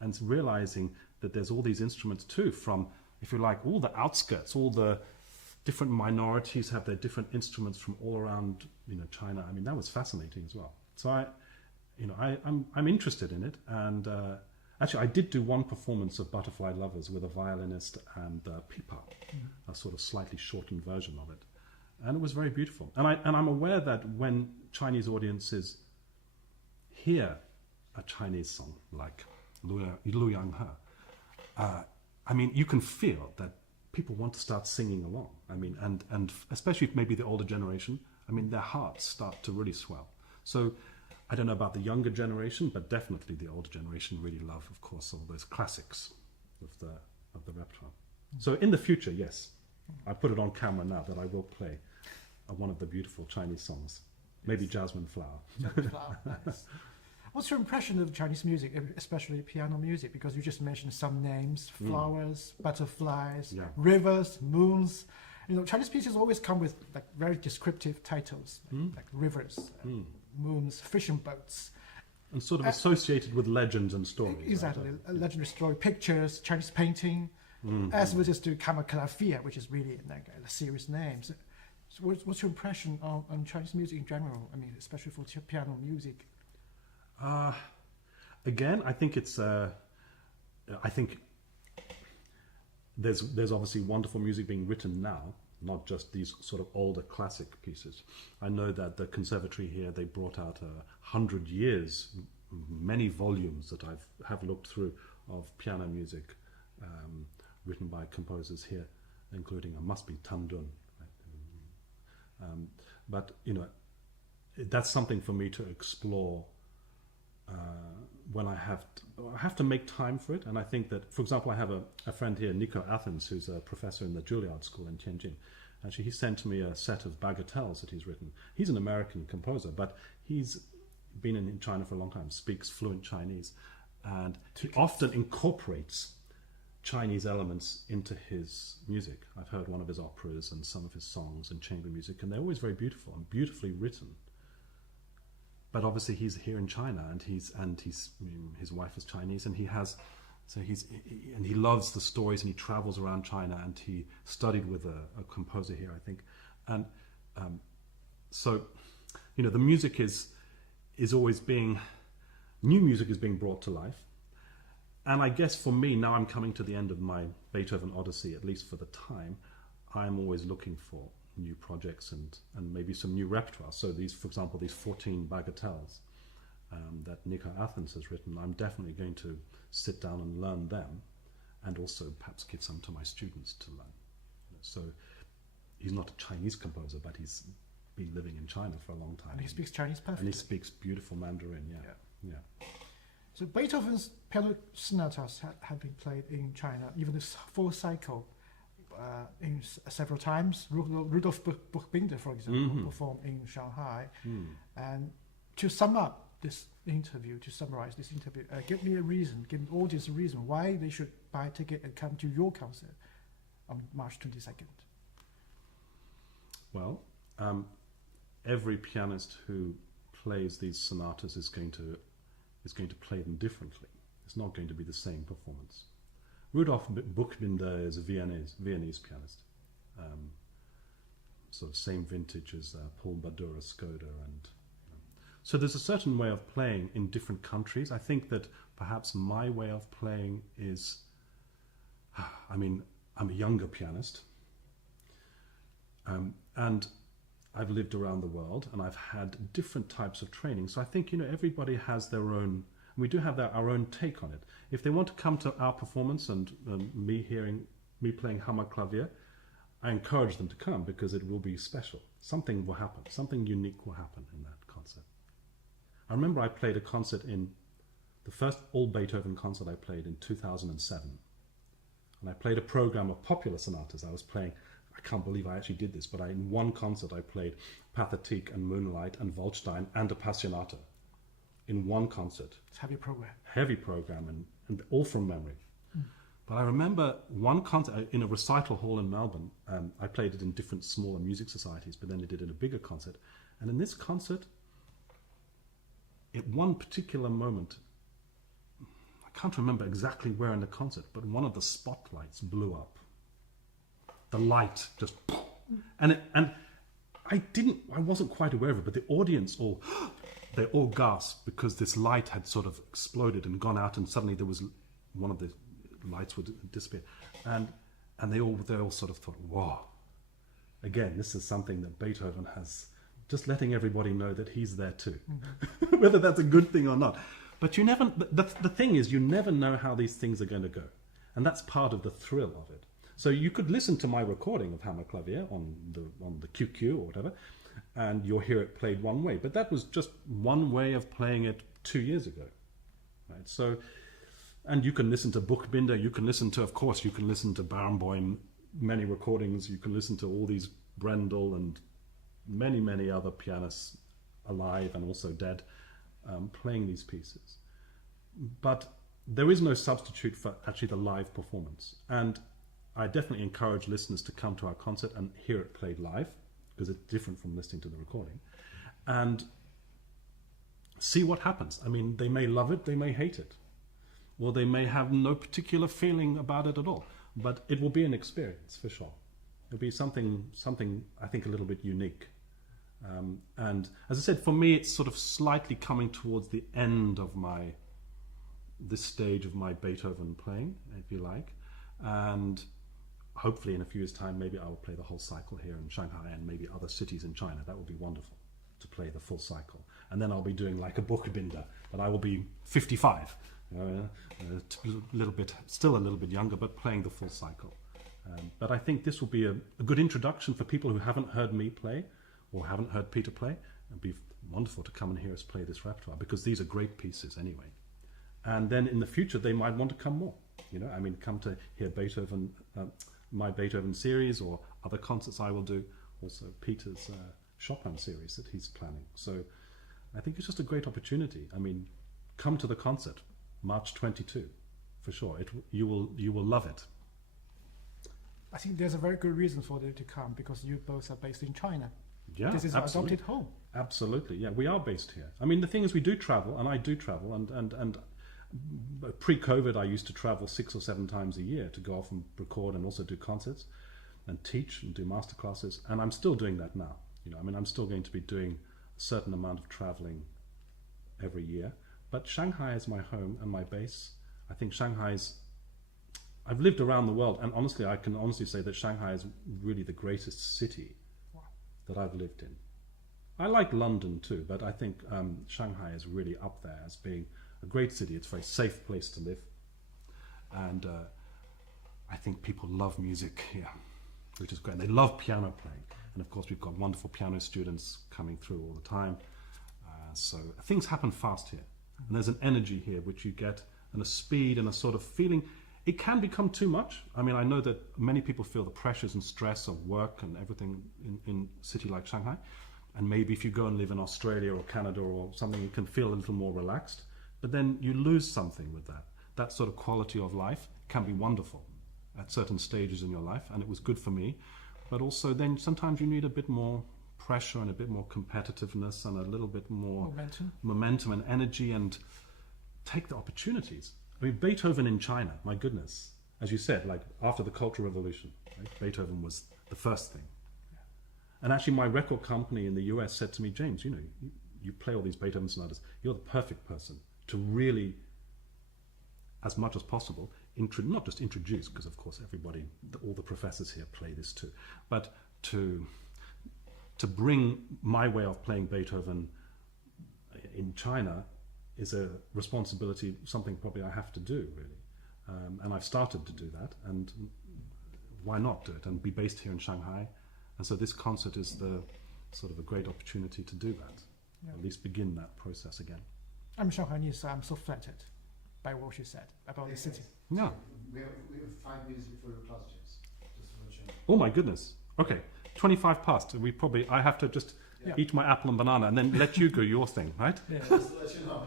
and realizing that there's all these instruments too from, if you like, all the outskirts, all the different minorities have their different instruments from all around, China. I mean, that was fascinating as well. So I'm interested in it, and actually I did do one performance of Butterfly Lovers with a violinist and pipa, a sort of slightly shortened version of it, and it was very beautiful. And I'm aware that when Chinese audiences hear a Chinese song like Lu Yang He, I mean, you can feel that people want to start singing along. I mean, and especially if maybe the older generation, I mean, their hearts start to really swell. So I don't know about the younger generation, but definitely the older generation really love, of course, all those classics of the repertoire. So in the future, yes, I put it on camera now that I will play one of the beautiful Chinese songs, maybe Jasmine Flower. Nice. What's your impression of Chinese music, especially piano music? Because you just mentioned some names: flowers, butterflies, rivers, moons. Chinese pieces always come with like very descriptive titles, like rivers, moons, fishing boats, and sort of associated with legends and stories. Exactly, right? a legendary story, pictures, Chinese painting, as well as to Kammerklavier, which is really like a serious name. So what's your impression on Chinese music in general? I mean, especially for piano music. Again, I think it's. I think there's obviously wonderful music being written now, not just these sort of older classic pieces. I know that the conservatory here, they brought out 100 years, many volumes that have looked through of piano music written by composers here, including must be Tan Dun. Right? But that's something for me to explore. When I have to make time for it, and I think that, for example, I have a friend here, Nico Athens, who's a professor in the Juilliard School in Tianjin. Actually, he sent me a set of bagatelles that he's written. He's an American composer, but he's been in China for a long time, speaks fluent Chinese, and he often incorporates Chinese elements into his music. I've heard one of his operas and some of his songs and chamber music, and they're always very beautiful and beautifully written. But obviously he's here in China, and his wife is Chinese, and he loves the stories, and he travels around China, and he studied with a composer here, I think, and so the music is always new music is being brought to life, and I guess for me now I'm coming to the end of my Beethoven Odyssey, at least for the time. I'm always looking for new projects and maybe some new repertoire. So for example, these 14 bagatelles that Nico Athens has written, I'm definitely going to sit down and learn them, and also perhaps give some to my students to learn. So he's not a Chinese composer, but he's been living in China for a long time. And he speaks Chinese perfectly. And he speaks beautiful Mandarin, yeah. So Beethoven's piano sonatas have been played in China, even this full cycle, in several times. Rudolf Buchbinder, for example, performed in Shanghai. And to summarize this interview, give me a reason, give the audience a reason why they should buy a ticket and come to your concert on March 22nd. Well, every pianist who plays these sonatas is going to play them differently. It's not going to be the same performance. Rudolf Buchbinder is a Viennese pianist, sort of same vintage as Paul Badura Skoda, and so there's a certain way of playing in different countries. I think that perhaps my way of playing is, I'm a younger pianist, and I've lived around the world, and I've had different types of training. So I think everybody has their own. We do have our own take on it. If they want to come to our performance and me playing Hammerklavier, I encourage them to come, because it will be special. Something will happen. Something unique will happen in that concert. I remember I played a concert the first all Beethoven concert I played in 2007. And I played a program of popular sonatas. I was playing, I can't believe I actually did this, but in one concert I played Pathetique and Moonlight and Waldstein and Appassionata. In one concert. It's a heavy program. Heavy program, and all from memory. But I remember one concert in a recital hall in Melbourne. I played it in different smaller music societies, but then they did it in a bigger concert. And in this concert, at one particular moment, I can't remember exactly where in the concert, but one of the spotlights blew up. The light just, and I wasn't quite aware of it, but the audience they all gasped because this light had sort of exploded and gone out, and suddenly there was one of the lights would disappear, and they all sort of thought, wow. Again, this is something that Beethoven has, just letting everybody know that he's there too, whether that's a good thing or not. But you never. The thing is, you never know how these things are going to go, and that's part of the thrill of it. So you could listen to my recording of Hammer Clavier on the QQ or whatever, and you'll hear it played one way. But that was just one way of playing it 2 years ago, right? So, and you can listen to Buchbinder. You can listen to Barenboim, many recordings. You can listen to all these Brendel and many other pianists alive and also dead playing these pieces. But there is no substitute for actually the live performance. And I definitely encourage listeners to come to our concert and hear it played live, because it's different from listening to the recording, and see what happens. I mean, they may love it, they may hate it, or they may have no particular feeling about it at all, but it will be an experience for sure. It'll be something I think a little bit unique. And as I said, for me, it's sort of slightly coming towards the end of this stage of my Beethoven playing, if you like. And hopefully in a few years' time, maybe I will play the whole cycle here in Shanghai and maybe other cities in China. That would be wonderful, to play the full cycle. And then I'll be doing like a Buchbinder, but I will be 55, still a little bit younger, but playing the full cycle. But I think this will be a good introduction for people who haven't heard me play or haven't heard Peter play. It'd be wonderful to come and hear us play this repertoire, because these are great pieces anyway. And then in the future, they might want to come more. Come to hear Beethoven, my Beethoven series, or other concerts I will do. Also Peter's Chopin series that he's planning. So I think it's just a great opportunity. I mean, come to the concert, March 22, for sure. You will love it. I think there's a very good reason for them to come, because you both are based in China. Yeah, this is our adopted home. Absolutely, yeah, we are based here. I mean, the thing is, we do travel, and I do travel, and pre-COVID, I used to travel 6 or 7 times a year to go off and record and also do concerts and teach and do master classes, and I'm still doing that now. I'm still going to be doing a certain amount of traveling every year, but Shanghai is my home and my base. I think I've lived around the world, and honestly, I can honestly say that Shanghai is really the greatest city that I've lived in. I like London too, but I think Shanghai is really up there as being a great city. It's a very safe place to live, and I think people love music here, which is great. They love piano playing, and of course we've got wonderful piano students coming through all the time. So things happen fast here, and there's an energy here which you get, and a speed and a sort of feeling. It can become too much. I mean, I know that many people feel the pressures and stress of work and everything in a city like Shanghai. And maybe if you go and live in Australia or Canada or something, you can feel a little more relaxed. But then you lose something with that. That sort of quality of life can be wonderful at certain stages in your life, and it was good for me. But also then sometimes you need a bit more pressure and a bit more competitiveness and a little bit more momentum and energy, and take the opportunities. I mean, Beethoven in China, my goodness. As you said, like after the Cultural Revolution, right? Beethoven was the first thing. And actually my record company in the US said to me, James, you play all these Beethoven sonatas, you're the perfect person to really, as much as possible, not just introduce, because of course everybody, all the professors here play this too, but to bring my way of playing Beethoven in China is a responsibility, something probably I have to do, really. And I've started to do that, and why not do it and be based here in Shanghai? And so this concert is the sort of a great opportunity to do that, at least begin that process again. I'm Shanghainese, so I'm so flattered by what you said about the city. Yeah. We have 5 minutes before your class, James. Just to let you know. Oh my goodness. Okay, 25 past. I have to just eat my apple and banana and then let you go your thing, right? Yeah. Just to let you know.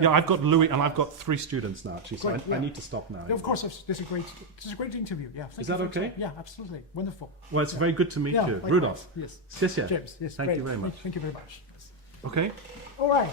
Yeah, I've got Louis, and I've got 3 students now, actually, so Great, I need to stop now. Yeah, of course, this is a great interview. Yeah, thank Is you that for your okay? time. Yeah, absolutely, wonderful. Well, it's very good to meet Yeah, you. likewise. Rudolph. Yes. 谢谢. James. Yes. Thank great. you very much. Thank you very much. Yes. Okay. All right.